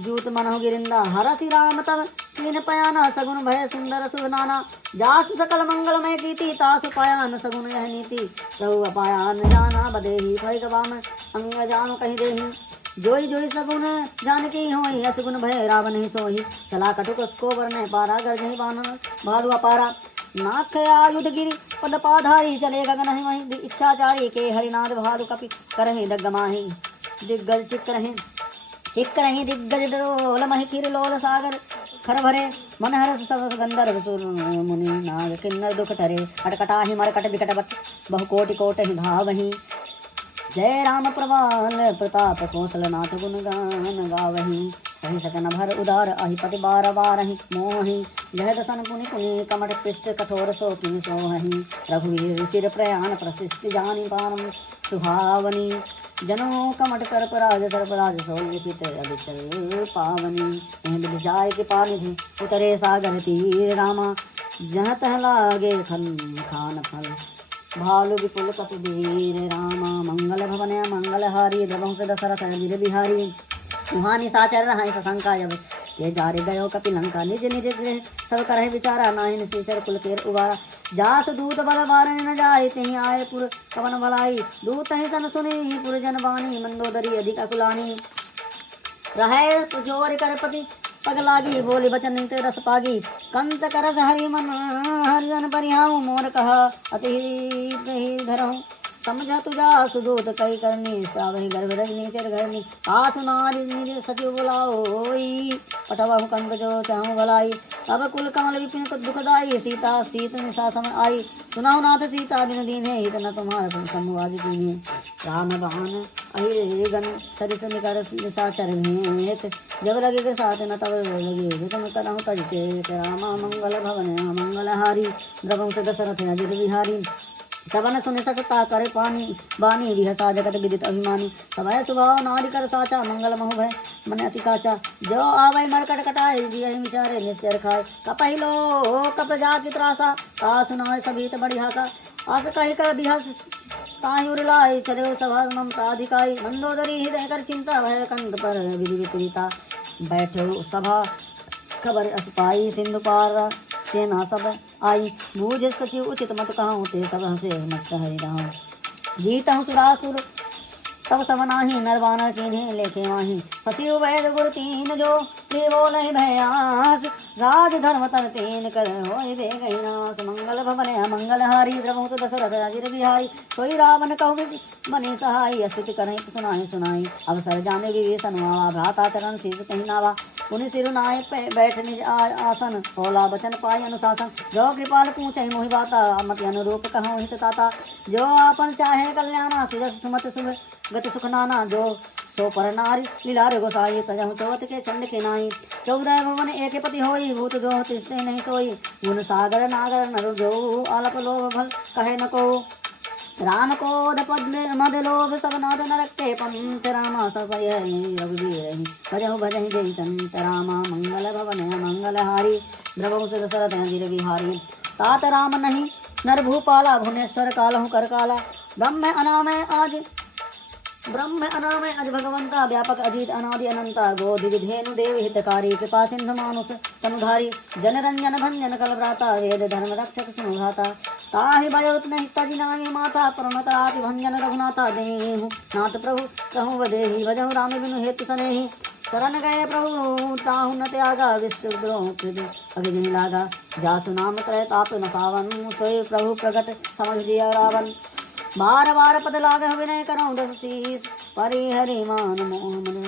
जूत मनहु गिरिंदा हरसि राम तब कीन पयाना सगुन भय सुंदर सुनाना जासु सकल मंगलमय कीति तासु पायान सगुन यह नीति प्रभु अपायान जाना बदेही भय गवाम अंग जानु कहीं देही जोई जोई सगुन जानकी होई असगुन भय रावण ही सोही चला कटुक को वरने पारा गर्जहि बानर भालु अपारा नाथ आयुध गिरि पद पाधारी चले गगन वही इच्छाचारी के हरिनाथ भालु कपि करहि दग्गमाहि दिग्गज चिक रही दिग्गज डोल महि किर लोल सागर खर भरे मन हरस सब गंधर्व सुर मुनि नाग किन्नर दुख टरे अटकटाहि मरकट विकट बट बहु कोटि कोटि धावहि जय राम प्रवाल प्रताप कौशल नाथ गुण गान गावहि सही सकन भर उदार अहिपति बार बारहि मोहि जय दसन पुनि पुनि कमट पृष्ठ कठोर शोकि सोहहि रघुवीर चिर प्रयाण प्रसिद्धि जानि पारम सुहावनी जनो कमट कर पराज सर्पराज सोलित अभिचल पावनी जाय के पानी उतरे सागर तीर रामा जहाँ तह लागे खान फल भालु विपुल कपि वीर रामा मंगल भवन मंगल हारी द्रवहुत दशरथ अजिर बिहारी वहाँ निशाचर रहा शंका जब ये जारे गयो कपि लंका निज निज सब करहि विचारा नाहि निशाचर कुल केर उबारा जास दूत बल बारन न जाय तहि आए पुर पवन भलाई दूत ही सन सुनि पुर जन बानी मंदोदरी अधिक अकुलानी रहे जोर कर पति पग लागी बोली बचन रस पागी कंत करस हरि मन हरिजन परिहाऊ मोर कहा अति धरहूँ समझा तुझा सुदूत कई करनी वही गर्भ रजनी चर घरनी आसु नारी निज सचिव बुलाओई पटवा कंद जो चाहूँ भलाई तब कुल कमल विपिन दुखदाई सीता सीत निशा समय आई सुनाओ नाथ सीता बिन दीने हित न तुम्हारे समुआज कीने राम बाण अहि गण सरिस निकर निशाचर भेंट जब लगे के साथ न तब लगे तुम करहु तज चेत रामा मंगल भवन मंगल हारी द्रवं से दशरथ अजित बिहारी सबन सुने सकता करे पानी बानी विहसा जगत विदित अभिमानी सभय स्वभाव नारी कर साचा मंगल महु भय मन अति काचा जो आवै मरकट कटाए दिए विचारे निश्चर खाए कपहिलो कप जाति त्रासा का सुनाए सभीत बड़ी हासा आस कही का बिहस ताहि उरलाय चले सभा ममता अधिकाई मंदोदरी हृदय कर चिंता भय कंद पर विधि विपरीता बैठे सभा खबर असपाई सिंधु पार सेना सब आई बूझ सचिव उचित मत कहूँ ते सब हंसे मत हरि राम जीता हूँ सुरासुर तब सब नाही नरवाना किन्हें लेखे माही सचिव वैद गुरु तीन जो प्रिय बोल भयास राज धर्म तर तीन कर होय बे गई नास मंगल भवन मंगल हारी द्रवहु तो दशरथ अजिर बिहारी सोई रावण कहु बने सहाय स्तुति करहि सुनाहि सुनाई अवसर जाने विभीषण मावा भ्राता चरण शीस कहीं नावा पुनि सिर नाय बैठ निज आसन होला बचन पाई अनुशासन जो कृपाल पूछहि मोहि बाता मति अनुरूप कहूँ हित ताता जो आपन चाहे कल्याणा सुजस सुमत सुभ गति सुख नाना जो सो पर नारी लीलारे गोसाई सजहु चौथ के चंद के नाई 14 भुवन एक पति होई भूत जो तिष्ठे नहीं सोई गुण सागर नागर नर जो आलप लोभ भल कहे न को राम क्रोध पद्म मद लोभ सब नाद नरक के पंत रामा सपय रघुवीर भजहु भजहि जय संत रामा मंगल भवन मंगल हारी द्रवहु से दशरथ अजिर बिहारी तात राम नहीं नर भूपाला भुवनेश्वर कालहु कर काला ब्रह्म अनामय अज भगवंता व्यापक अजीत अनादि अनंता गोधि विधेनु देव हितकारी कृपा सिंधु मानुष तनुधारी जनरंजन भंजन कलव्राता वेद धर्म रक्षक सुनुघाता ताहि भयउत नहीं तजि नाहि माता प्रणताति भंजन रघुनाथा देहु नाथ प्रभु कहूँ वदेहि भजहु राम बिनु हेतु सनेहि शरण गए प्रभु ताहु न त्यागा विष्णु द्रोह अगे जहि लागा जासु नाम त्रय ताप न पावन सोई प्रभु प्रगट समझ जिया रावण बार बार पद लागे विनय करो दस शीस परिहरि मान मोह मन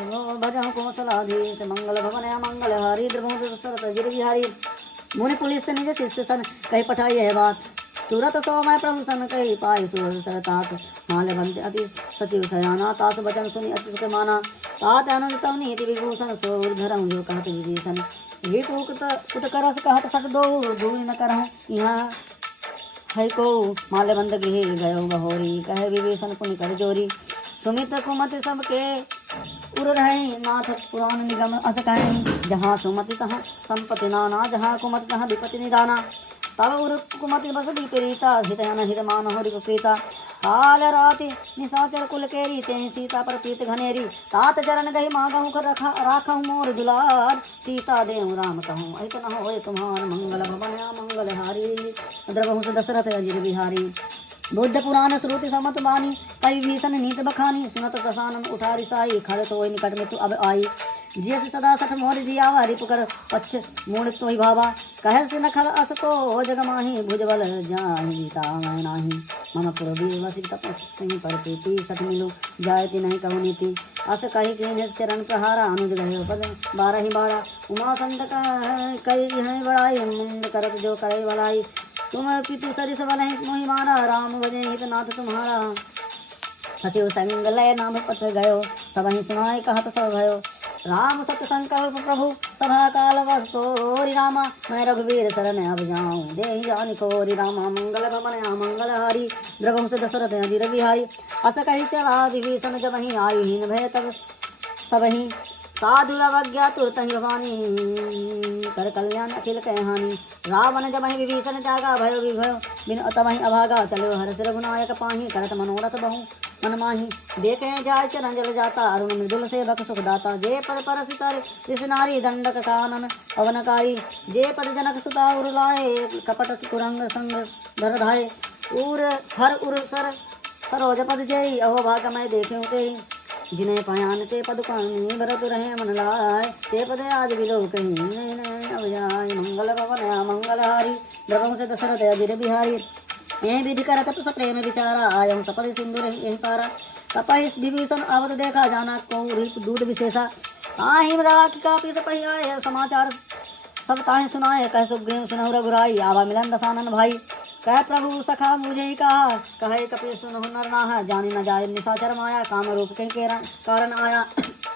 भजहु कौशलाधीश मंगल भवन मंगल हारी द्रवहु दशरथ अजिर बिहारी मुनि पुलिस निज शिष्य सन कही पठाई है बात तुरत तो मैं प्रभु सन कही पाई सुर सरतात माल बंद अति सचिव सयाना तात बचन सुनि अति सुख माना तात अनुदित नीति विभूषण सोर धरम जो कहत विभीषण ये कुट करस कहत सट दो दूर न करहु यहाँ है को माल्यबंद गृह गयो बहोरी कहे विभीषण पुनि कर जोरी सुमित कुमत सबके उर रहे नाथ पुराण निगम अस कहीं जहाँ सुमति तहाँ संपत्ति नाना जहाँ कुमति तहाँ विपत्ति निदाना तब उर कुमति बस विपरीता हित हित मान हो विपरीता काल राति निशाचर कुल केरी ते सीता पर पीत घनेरी तात चरण गही मांगहु कर राखहु मोर दुलार सीता देहु राम कहूँ ऐत न होए तुम्हार मंगल भवन मंगल हारी द्रवहु से दशरथ अजिर बिहारी बुद्ध पुराण श्रुति समत बानी कई भीषण नीत बखानी सुनत दसानन उठारी साई खर तो निकट में तू अब आई जियस सदा सठ मोर जियावा रिपुकर पक्ष मूड़ तो ही भावा कह से नखल अस को जग माही भुजबल जाहि तामै नाही मम पुरबी वसित तपस्वी पर प्रीति सठ मिलु जायति नहीं कहु नीति अस कही कीन चरण प्रहारा अनुज गहे पद 12 बाड़ा उमा संत कई है बड़ाई मुंड करत जो करे बड़ाई तुम पितु सरिस बलहि मोहि मारा राम भजे हित नाथ तुम्हारा सचिव संग लय नाम पथ गयो सबहि सुनाय कहत सब भयो राम सत्य संकल्प प्रभु सभा काल वस्तोरि रामा मैं रघुवीर शरण अब जाऊँ देहि जानि कोरि रामा मंगल भवन मंगल हारी द्रवहु से दशरथ अजिर बिहारी अस कही चला विभीषण जब ही आयु हीन भय तब सबहि साधु अवज्ञा तुरत ही भवानी कर कल्याण अखिल कह हानि रावण जब ही विभीषण जागा भयो विभयो बिन तबहि अभागा चलो हर्ष रघुनायक पाही करत मनोरथ बहु मन माही देखे जाय चरण जल जाता अरुण मृदुल सेवक सुख दाता जे पद परस तर इस नारी दंडक कानन पवनकारी जे पद जनक सुता उर लाए कपट कुरंग संग धर धाये उर हर उर सर सरोज पद जय अहो भाग मैं देखे ते जिन्हें पयान ते पद पानी भरत रहे मन लाय ते पद आज बिलो कहीं अब जाय मंगल भवन मंगल हारी द्रवहु से दशरथ अजिर बिहारी यह विधि कर तप प्रेम विचारा आयम सपद सिंधु यही पारा कपहि विभीषण अवध देखा जाना को रूप दूध विशेषा आहिम राख कापी सपहि आय समाचार सब ताहे सुनाए कह सुग्रीव सुनहु रघुराई आवा मिलन दसानन भाई कह प्रभु सखा मुझे ही कहा कहे कपि सुनहु नर नाहा जानी न जाए निशाचर माया काम रूप के कारण आया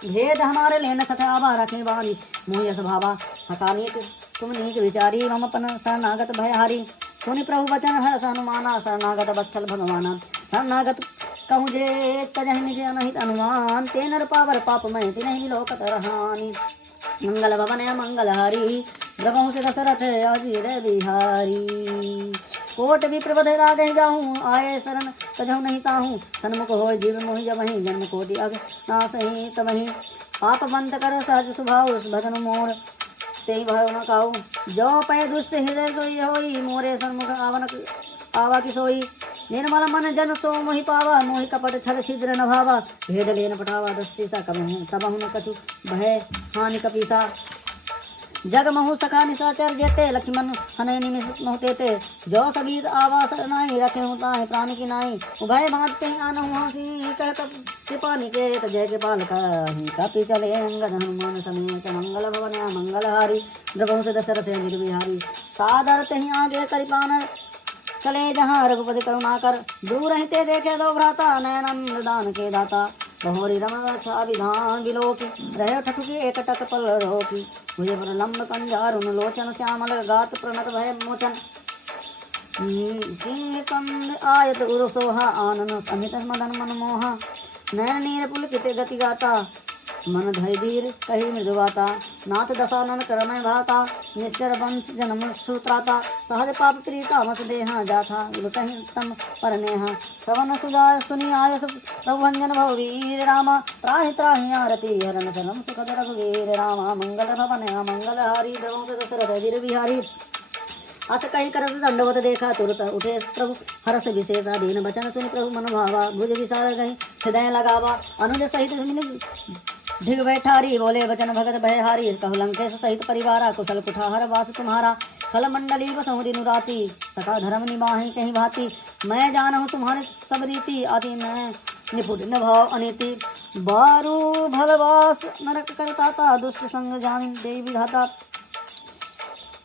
भेद हमारे लेन सठावा रखे बानी मुँह यस भावा सखा नीक तुम नीक विचारी मम पन शरणागत भयहारी सुनि प्रभु वचन हर्ष हनुमाना शरणागत वत्सल भगवाना शरणागत कहूँ जे तजहि निज अनहित अनुमान ते नर पावर पाप मैं तिन्हि लोकत रहानी मंगल भवन मंगल हरि द्रवहु से दशरथ अजीर बिहारी कोट विप्र बधे लागे जाऊँ आए शरण तजहु नहीं ताहूँ सन्मुख हो जीव मोहि जब वहीं जन्म कोटि अग नासहि तबहि पाप बंद कर सहज स्वभाव भजन मोर तेहि भरो न काऊ जो पै दुष्ट हृदय सोई होई मोरे सन्मुख आवा की सोई निर्मल मन जन सो मोहि पावा मोहि कपट छल छिद्र न भावा भेद लेन पठावा दस्तीसा कबहु तबहु न कछु भय हानि कपीसा जग महु सखा निशाचर जेते लक्ष्मण हने निमिष मोहते ते जो सबीत आवास नाई रखे ताहि प्राणी की नाई उभय भांति आनहु हंसी कह कृपा निकेत जय के पाल कहि कपि चले अंगद हनुमान समेत मंगल भवन मंगल हारी द्रवहु से दशरथ निर्विहारी सादर तहि आगे करिपान चले जहाँ रघुपति करुणा कर दूर रहते देखे दो भ्राता नयनंद दान के दाता बहोरी रमण छा विधान विलोकी रहे ठकुकी एक टक पल रोकी मुझे पर लंब कंजारुन लोचन श्यामल गात प्रणत भय मोचन सिंह कंद आयत उरु सोहा आनन अमित मदन मन मोहा नयन नीर पुलकित गति गाता मन धय धीर कही मृदुवाता नाथ दशानन करमय भाता निश्चर वंश जन्म सूत्राता सहज पाप प्रीता मस देहा जाथा कहीं तम पर नेहा सवन सुजा सुनि आयस प्रभुभंजन भव वीर रामा त्राहि त्राहि आरती हरन शरणम सुखद रघुवीर रामा मंगल भवन मंगल हारी द्रवों से दशरथ वीर बिहारी अस कहीं करस दंडवत देखा तुरत उठे प्रभु हरस विशेषा दीन बचन सुनि प्रभु मन भावा भुज विसार गई हृदय लगावा अनुज सहित मिल ढिग बैठारी बोले वचन भगत भयहारी कहु लंकेश सहित परिवारा कुशल कुठाहर वास तुम्हारा खल मंडली बसहु दिनु राती सका धर्म निमाहि कहीं भांति मैं जानहु तुम्हारे सब रीति आदि मैं निपुट न भाव अनिति बारू भलवास नरक करताता दुष्ट संग जान देवी विधाता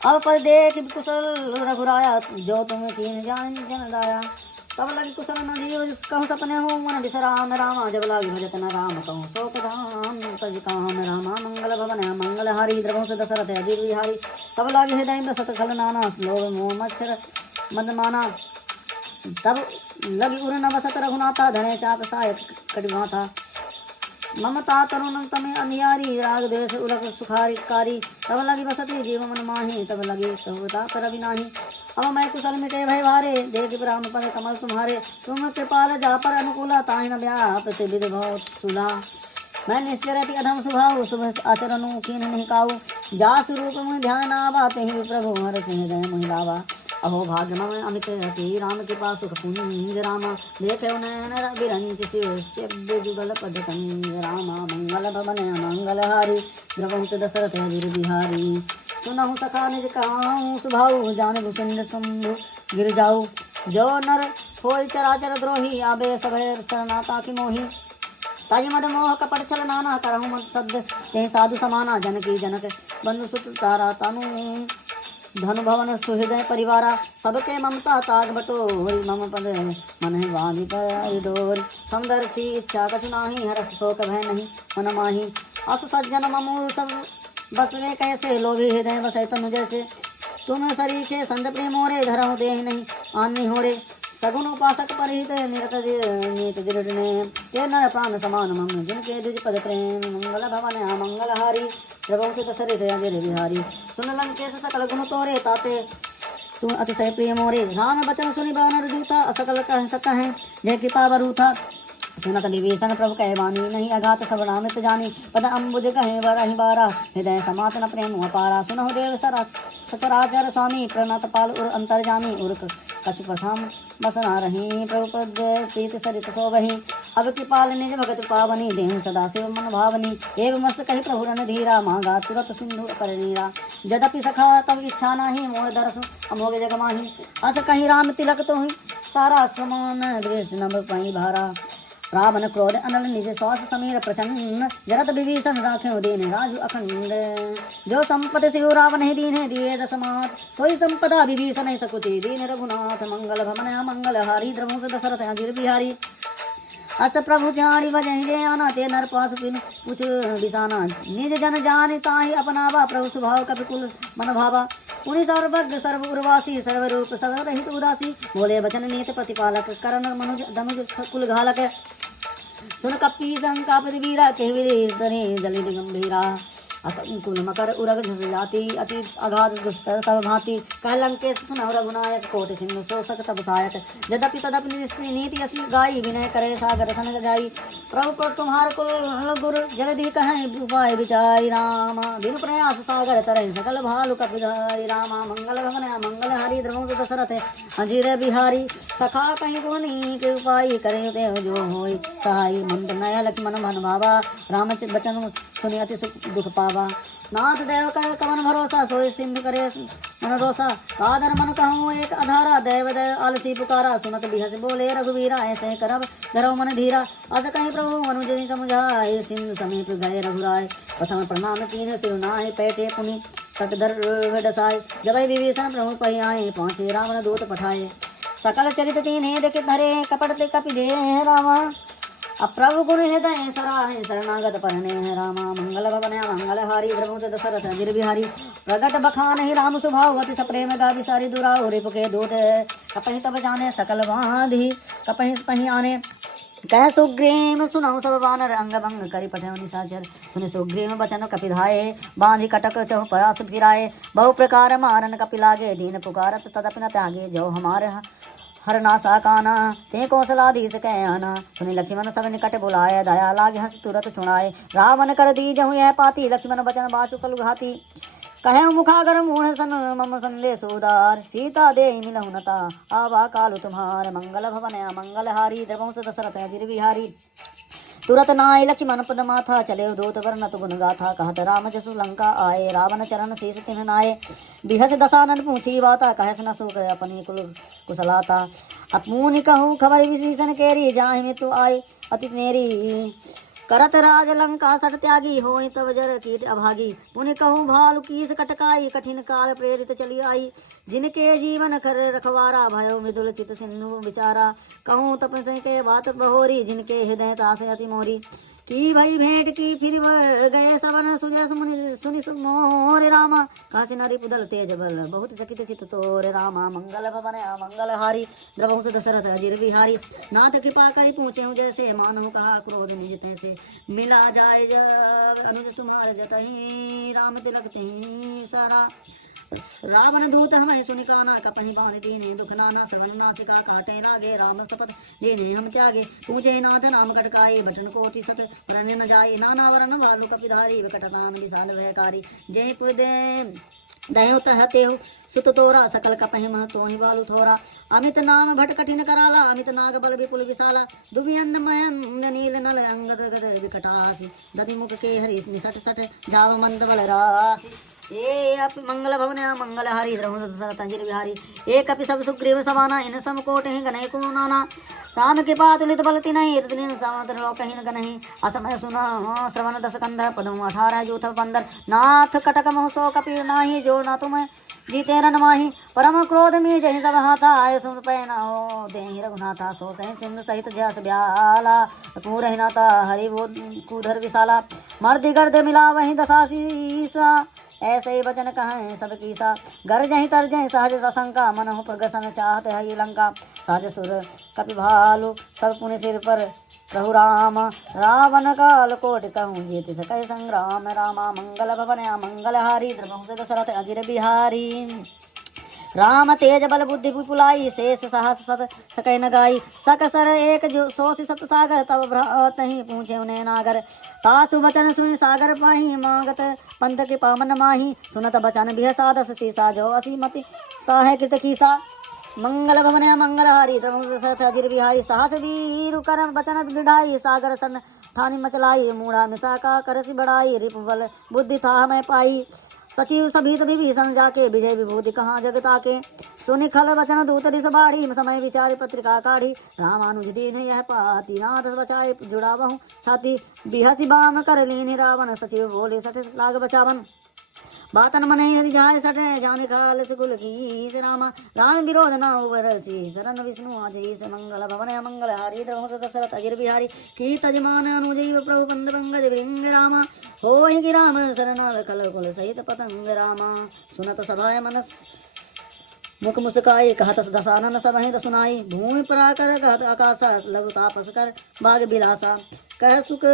अब पर देख कुशल रघुराया जो तुम्हें कीन जान जन दाया तब लगी कुशल न जीव कहूँ सपने हो मन विश्राम रामा जब लागी भजत न राम कहूँ शोक धाम तज काम रामा मंगल भवन मंगल हारी द्रवों से दशरथ अजीर विहारी तब लागी हृदय में सत खल नाना लोभ मोह मच्छर मदमाना तब लगी उर न बसत रघुनाथा धने चाप सायक कटिभाथा ममता तरुण तमे अंधियारी राग द्वेष उलक सुखारी कारी तब लगी बसती जीव मन माही तब लगी सहुता कर विनाही अब मैं कुशल मिटे भय भारे देख ब्राह्म पद कमल तुम्हारे तुम कृपाल जा पर अनुकूला ताहि न व्याप से विधि भव सुला मैं निश्चय रहती अधम स्वभाव शुभ आचरणु कीन नहीं काऊ जा स्वरूप में ध्यान आवा तेहि प्रभु हर सिंह जय महिलावा अहो भाग्य मम अमित अति राम कृपा सुख पुंज रामा देखे नयन विरंच शिव जुगल पद कंज रामा मंगल भवन मंगल हारी द्रवहु से दशरथ वीर बिहारी सुनहु सखा निज कहूँ सुभाऊ जान भूषण शंभु गिर जाऊ जो नर होय चराचर द्रोही आबे सभय शरणाता की मोही ताजी मद मोह कपट छल नाना करहु मत सद ते साधु समाना जनकी जनक बंधु सुत तारा तनु धनु भवन सुहृदय परिवारा सबके ममता ताग बटोरी मम पद मन है वाणी पर डोरी सुंदर सी इच्छा कछु नाही हरस शोक भय नहीं मन माही अस सज्जन ममूर सब बस वे कैसे लोभी हृदय बसे तनु जैसे तुम सरीखे संत प्रेमोरे धरहु दे नहीं आनी हो रे सगुन उपासक परिहित नित दृढ़ ने ते नर प्राण समान मम जिनके द्विज पद प्रेम मंगल भवन मंगल हारी प्रभु से दशरथ अजय बिहारी सुन लंकेश सकल गुण तोरे ताते तुम अतिशय प्रिय मोरे राम बचन सुनि बानर दूता असकल कह सक है जय कृपा वरूथा सुनत विभीषण प्रभु कह वाणी नहीं अघात सब नामित जानी पद अम्बुज कहे वरहि बारा हृदय समात न प्रेम अपारा सुनहु देव सचराचर स्वामी प्रणत पाल उर अंतर्जामी उर कछु प्रथम बसना रही प्रभु पद प्रीत सरित सो वही अब कृपाल निज भगत पावनी देहु सदा शिव मन भावनी एव मस्त कही प्रभु रन धीरा मांगा तुरत सिंधु कर नीरा यद्यपि सखा तब इच्छा नाही मोर दरस अमोघ जग माही अस कहीं राम तिलक तो ही सारा समान दृश्य नभ पही भारा रावण क्रोध अनल निज सौस समीर प्रचंड जरत विभीषण राखे दीन राजु अखंड जो संपद सियो रावण ही दीने दिए दसमात सोई संपदा विभीषण सकुचि दीन रघुनाथ मंगल भवन मंगल हारी द्रमुख दशरथ अजिर बिहारी अस प्रभु जानी बजहि जे आना ते नर पास पिन कुछ बिसाना निज जन जान ताहि अपनावा प्रभु स्वभाव कपिकुल मन भावा पुनि सर्वज्ञ सर्व उर्वासी सर्वरूप सर्वरहित उदासी बोले वचन नीत प्रतिपालक करण मनुज धनुज कुल घालक सुन कपी संकापति वीरा के विधि जलित गंभीरा असंकुल मकर उरग जाति अति अगाध दुस्तर सब भांति कह लंकेश सुनहु रघुनायक कोट सिंह शोषक तब सहायक यद्यपि तदपि नीति असी गाई विनय करे सागर सन जाई प्रभु तुम्हार कुल गुरु जल्दी कहें उपाय विचारी रामा बिनु प्रयास सागर तरह सकल भालु कपिधारी रामा मंगल भवन मंगल हरि द्रमुख दशरथ अजीर बिहारी सखा कहीं कोनी के उपाय करे ते जो होई सहाय मंद नया लक्ष्मण मन भावा राम बचन सुनि अति सुख दुख पावा नाथ देव कर कवन भरोसा सोई सिंधु करे मन रोसा कादर मन कहूँ एक अधारा देव देव आलसी पुकारा सुनत बिहस बोले रघुवीरा ऐसे करब धरो मन धीरा अस कहीं प्रभु मनुज समुझाए सिंधु समीप गए रघुराय प्रथम प्रणाम तीन सिरुनाय पैठे पुनि तटधर डसाय जब विभीषण प्रभु पही आए पहुँचे रावण दूत पठाए सकल चरित तीन देख धरे कपट कपि दे रामा अप्रभु गुण हृदय सराहे शरणागत परने रामा मंगल भवन मंगल हारी द्रमुख दशरथ अजिर बिहारी प्रगट बखान ही राम स्वभाव अति सप्रेम गावि सारी दुराओ रिप के दूत कपहि तब जाने सकल बांधि कपहि पहि आने कह सुग्रीव सुनौ सब वानर अंग भंग करि पठौ निशाचर सुनि सुग्रीव बचन कपिधाये बांधि कटक चहु प्रयास फिराए बहु प्रकार मारन कपि लागे दीन पुकारत तदपि न त्यागे जो हमारे हर नासा काना ते कौशलाधीश कह आना सुनि लक्ष्मण सब निकट बुलाए दया लागे हंस तुरत सुनाए रावण कर दी जहु यह पाती लक्ष्मण बचन बाचु कलु घाती कहे मुखागर मूढ़ सन मम संदेश उदार सीता दे मिलहु नता आवा कालु तुम्हार मंगल भवन मंगल हारी द्रवंश दशरथ अजिर बिहारी तुरत नाय लक्ष्मण पद माथा चले दूत वर्णत गुण गाथा कहत राम जसु लंका आए रावण चरण शीस तिन नाये बिहस दसानन पूछी बाता कहस न सुख अपनी कुल कुशलाता अपमुनि कहूँ खबर विभीषण केरी जाहि में तू आए अति नेरी करत राज लंका सट त्यागी होई तब जर कीट अभागी पुनि कहूँ भालु कीस कटकाई कठिन काल प्रेरित चली आई जिनके जीवन कर रखवारा भयो मिदुल चित सिन्धु विचारा कहूँ तपस्या के बात बहोरी जिनके हृदय तास अति मोरी की भई भेंट की फिर गए सवन सुजय सुनि मोर रामा काशी नारी पुदल तेज बल बहुत चकित चित तोर रामा मंगल भवन मंगल हारी द्रवंश दशरथ अजिर बिहारी नाथ कृपा करी पूछे हूँ जैसे मानो कहा क्रोध निज तैसे मिला जाए जब अनुज तुम्हार जतहि राम तिलक तिहि सारा रावण दूत हमें सुनिकाना कपहि बांध दीने दुख नाना श्रवण नासिका काटे लागे राम शपथ दीने हम त्यागे पूजे नाथ नाम कटकाए बटन कोटि सत परण्य न जाए नाना वरण भालु कपिधारी विकट नाम विशाल भयकारी जय पुर दयो तहते हो सुत तोरा सकल कपहि मह तोहि बालु थोरा अमित नाम भट कठिन कराला अमित नाग बल विपुल विशाला दुभियन मयंद नील नल अंगद गद विकटासी दधि मुख के हरि निसट सट जाव मंद बल रासी ये अपि मंगल भवन मंगल हरि दशरथ अजिर बिहारी एक अपि सब सुग्रीव समाना इन सम कोट ही गणय को नाना राम कृपा तुलित बलति नहीं दिन समुद्र लोकहीन गणहि असमय सुना श्रवण दस कंध पदम 18 जूथ बंदर नाथ कटक मोह कपि नाही जो ना तुम जीते रन माही परम क्रोध में जहि सब हाथा आय सुन पैना हो देहि रघुनाथा सो तहि सिंधु सहित जस ब्याला पूर हिनाता हरि बोध कूधर विशाला मर्दि गर्द मिला वही दशासीसा ऐसे ही वचन कहें सब कीसा गर जहीं तर जहीं सहज सशंका मन हो प्रगसन चाहते हई लंका सहज सुर कपि भालु सब पुण्य सिर पर प्रभु राम रावण काल कोट कहूँ जीत सकै संग्राम रामा मंगल भवन मंगल हारी द्रवंश दशरथ अजिर बिहारी राम तेज बल बुद्धि विपुलाई शेष साहस सत सकै न गाई सक सर एक जो सोच सत सागर तब तही पूछे उन्हें नागर तासु वचन सुन सागर पाही मागत पंथ के पावन माही सुनत बचन बिहसादस सीसा जो असी मति साहे कित कीसा मंगल भवन मंगल हारी द्रवंश अजिर बिहारी साहस वीरु कर बचन विढ़ाई सागर सन ठानी मचलाई मूढ़ा मिसा का करसी बढ़ाई रिपु बल बुद्धि था मैं पाई सचिव सभी विभीषण जाके विजय विभूति कहाँ जगता के। सुनि खल वचन दूत दिस बाढ़ी समय विचार पत्रिका काढ़ी। रामानुज दीन यह पाती नाथ बचाए जुड़ा बहु छाती। बिहसी बाम कर लीन रावण सचिव बोले सठ लाग बचावन। बातन मने रिझाए सठ जाने काल सुकुल की रामा। राम विरोध न उबरती शरण विष्णु आजई से मंगल भवन मंगल हारी दशरथ अगिर बिहारी। की तजमान अनुजैव प्रभु बंद पंकज विंग रामा। होहि कि राम शरणाल कल कुल सहित पतंग रामा। सुनत सभाय मन मुख मुस्काई कहत दसानन सबहि सुनाई। भूमि पराकर कहत आकाश लघु तापस कर भाग बिलासा। कह सुख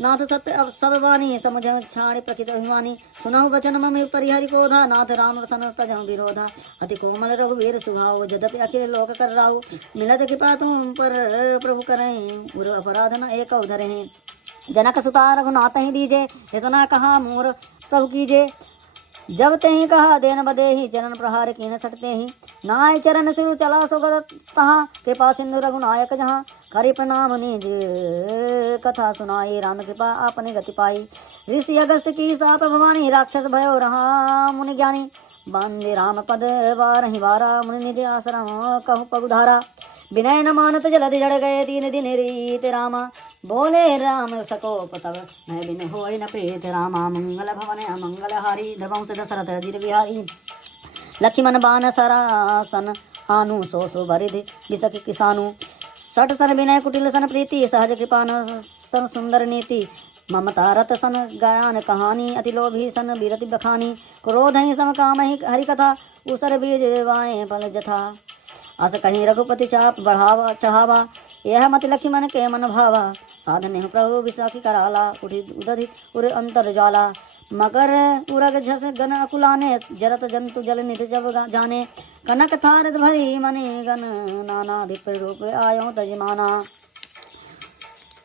नाथ सत्य अब सब वाणी समुझ छाणी प्रकृत अभिमानी। सुनहु वचन मम परिहरि कोधा नाथ राम रसन तजहु विरोधा। अति कोमल रघुवीर सुभाव यद्यपि अखिल लोक कर राहु। मिलत कृपा तुम पर प्रभु करहीं उर अपराध न एक धरहीं। जनक सुता रघुनाथ ही दीजे इतना कहा मोर प्रभु कीजे। जब ते कहा देन बदे ही चरण प्रहार कीन सकते ही। नाय चरण सिर चला सुगत तहाँ कृपा सिंधु रघुनायक जहाँ। करी प्रणाम निज कथा सुनाई राम कृपा आपने गति पाई। ऋषि अगस्त की साप भवानी राक्षस भयो रहा मुनि ज्ञानी। बंदे राम पद वारहि वारा मुनि निज आश्रम कहु पगुधारा। विनय न मानत जलधि जड़ गए 3 दिन रीत रामा। बोले राम सकोप तब मैं बिन होय न प्रीत रामा। मंगल भवन मंगल हारी धर्मौत दशरथ अजिर बिहारी। लक्ष्मण बान सरासन हानु सो सो भरिधि बिसक किसानु। सठ सन विनय कुटिल सन प्रीति सहज कृपान सन सुंदर नीति। ममता रत सन गायन कहानी अति लोभी सन बीरति बखानी। क्रोध ही सम काम ही हरि कथा उसर बीज वाए फल जथा। अस कहीं रघुपति चाप बढ़ावा चढ़ावा यह मत लक्ष्मण के मन भावा। साधने प्रभु विशाखी कराला उठी उदधि उर अंतर ज्वाला। मकर उरग झस गन अकुलाने जरत जंतु जल निध जब जाने। कनक थार भरी मनि गन नाना विप्र रूप आयो तजमाना।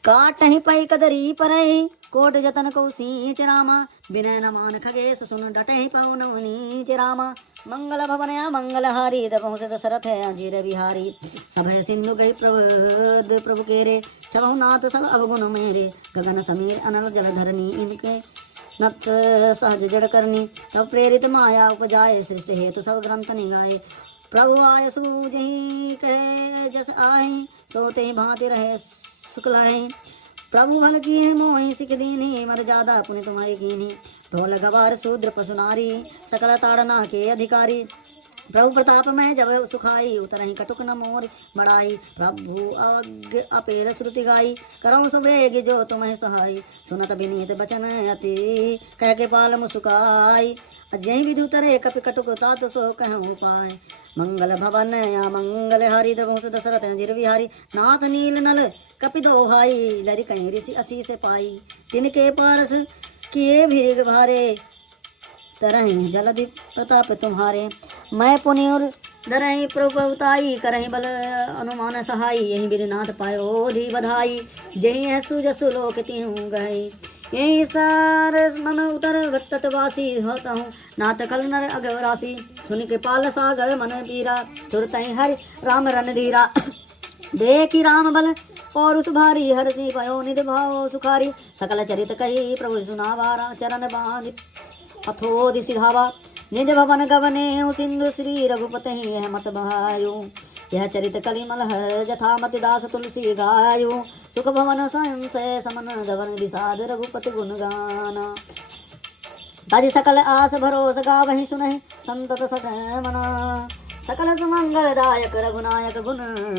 काटहि पै कदरी परहि कोट जतन को सींच रामा। विनय न मान खगेश सुन डटहि पौ नवनीच रामा। मंगल भवन मंगल हारी दबहु से दशरथ अजीर बिहारी। सभय सिंधु गई प्रभु केरे छबहु नाथ सब अवगुण मेरे। गगन समीर अनल जल धरनी इनके नत सहज जड़ करनी। तब प्रेरित माया उपजाए सृष्टि हेतु सब ग्रंथ निगाए। प्रभु आय सूझहि कहे जस आहि सोते भांति रहे शुक्लाहि। प्रभु भल की मोहि सिख दीनी मर्यादा पुनि तुम्हारी कीनी। ढोल गवार शूद्र पशुनारी सकल ताड़ना के अधिकारी। प्रभु प्रताप में जब सुखाई उतरहि कटुक न मोर बड़ाई। प्रभु अज्ञ अपेर श्रुति गाई करो सुबेग जो तुम्हें सहाय। सुनत विनीत बचन अति कह के पाल मुस्काई। अजय विधु तरे कपि कटुक तात सो कहूँ पाए। मंगल भवन या मंगल हारी दबहु दशरथ अजिर बिहारी। नाथ नील नल कपि दो भाई लरि कहीं ऋषि असी से पाई। तिनके पारस किए भीग भारे तरहि जलधि प्रताप तुम्हारे। मैं पुनिर धरहि प्रभुताई करहि बल अनुमान सहाई। यही विधिनाथ पायो धी बधाई जही है सुजसु लोक तिहु गई। यही सार मन उतर तटवासी होता हूँ नाथ कल नर अगवरासी। सुनि कृपाल सागर मन पीरा तुरतहि हरि राम रणधीरा। देखी राम बल और उस भारी हरसी पयो निध भाव सुखारी। सकल चरित कही प्रभु सुनावारा चरण बांधि अथोदि सिधावा। निज भवन गवने सिंधु श्री रघुपति यह मत बहायु। यह चरित कलिमल जथा मति दास तुलसी गायु। सुख भवन स्वयं से समन धवन विषाद रघुपति गुण गाना। ताजि सकल आस भरोस गावहि सुनहि संतत सठ मना। सकल सुमंगलदायक रघुनायक गुण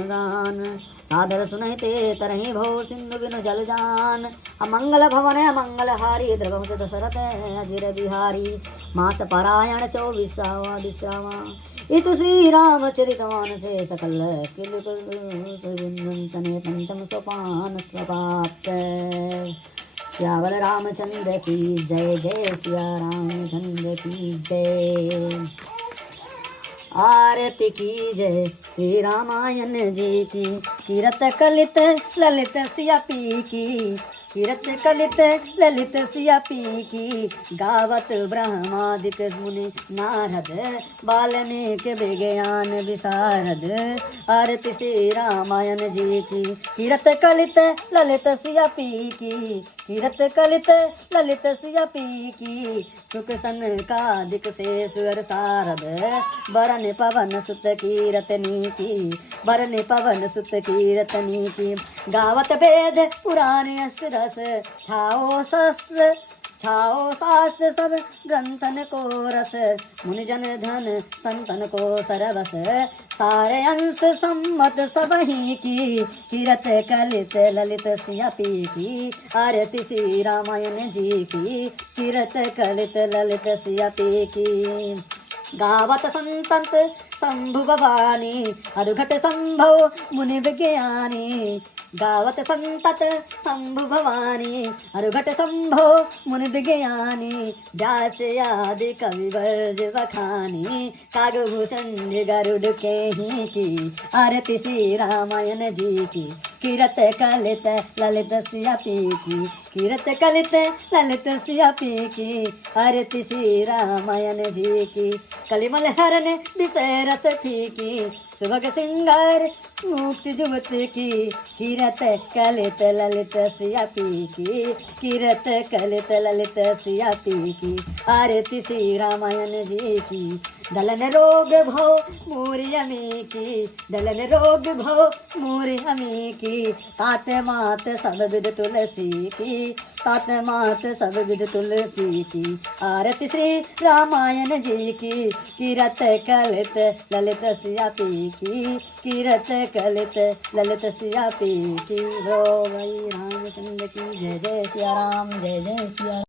गान। सादर सुनहि ते तरहि भव सिंधु बिनु जल जान। अमंगल भवन अमंगल हारी द्रवहुत दशरथ अजिर बिहारी। मास पारायण 24वां दिशावा। इत श्री रामचरितमानस से सकल किलतने पंचम सोपान स्वपाप्त। श्यावल रामचंद्र की जय जय सिया रामचंद्र की जय। आरती की जय श्री रामायण जी की। कीरत कलित ललित सिया पी की। कीरत कलित ललित सिया पी की। गावत ब्रह्मादिक मुनि नारद वाल्मीकि विज्ञान विशारद। आरती श्री रामायण जी की। कीरत कलित ललित सिया पी की। कीरत कलित ललित सियपी की सुख सनकादिक से सुर सारद बरन पवन सुत कीरतनी की बरन पवन सुत कीरतनी की गावत वेद पुराण अष्टदश छाओ सास सब ग्रंथन को रस मुनिजन धन संतन को सरवस सारे अंश सम्मत सब ही की कीरत कलित ललित सियपी की आरती श्री रामायण जी की कीरत कलित ललित सियपी की गावत संतंत शंभु भवानी अरुघट संभव मुनि विज्ञानी गावत संतत शंभु भवानी अरुघट संभो मुनि विज्ञानी व्यास आदि कवि वर्ज बखानी कागभूषण गरुड़ के ही की आरती श्री रामायण जी की कीरत कलित ललित सियपी की कीरत कलित ललित सियपी की आरती श्री रामायण जी की कलिमल हरण विषय रस फीकी सुभग सिंगार मुक्ति जुगत की कीरत कलित ललित सियपी की कीरत कलित ललित सियपी की आरती श्री रामायण जी की दलन रोग भो मूरी अमी की दलन रोग भो मूरी अमी की तात मात सब विद तुलसी की तात मात सब विद तुलसी की आरती श्री रामायण जी की कीरत कलित ललित सियपी की कीरत कलित ललित सियपी की। रो भाई रामचंद्र की जय जय सिया राम जय जय सिया।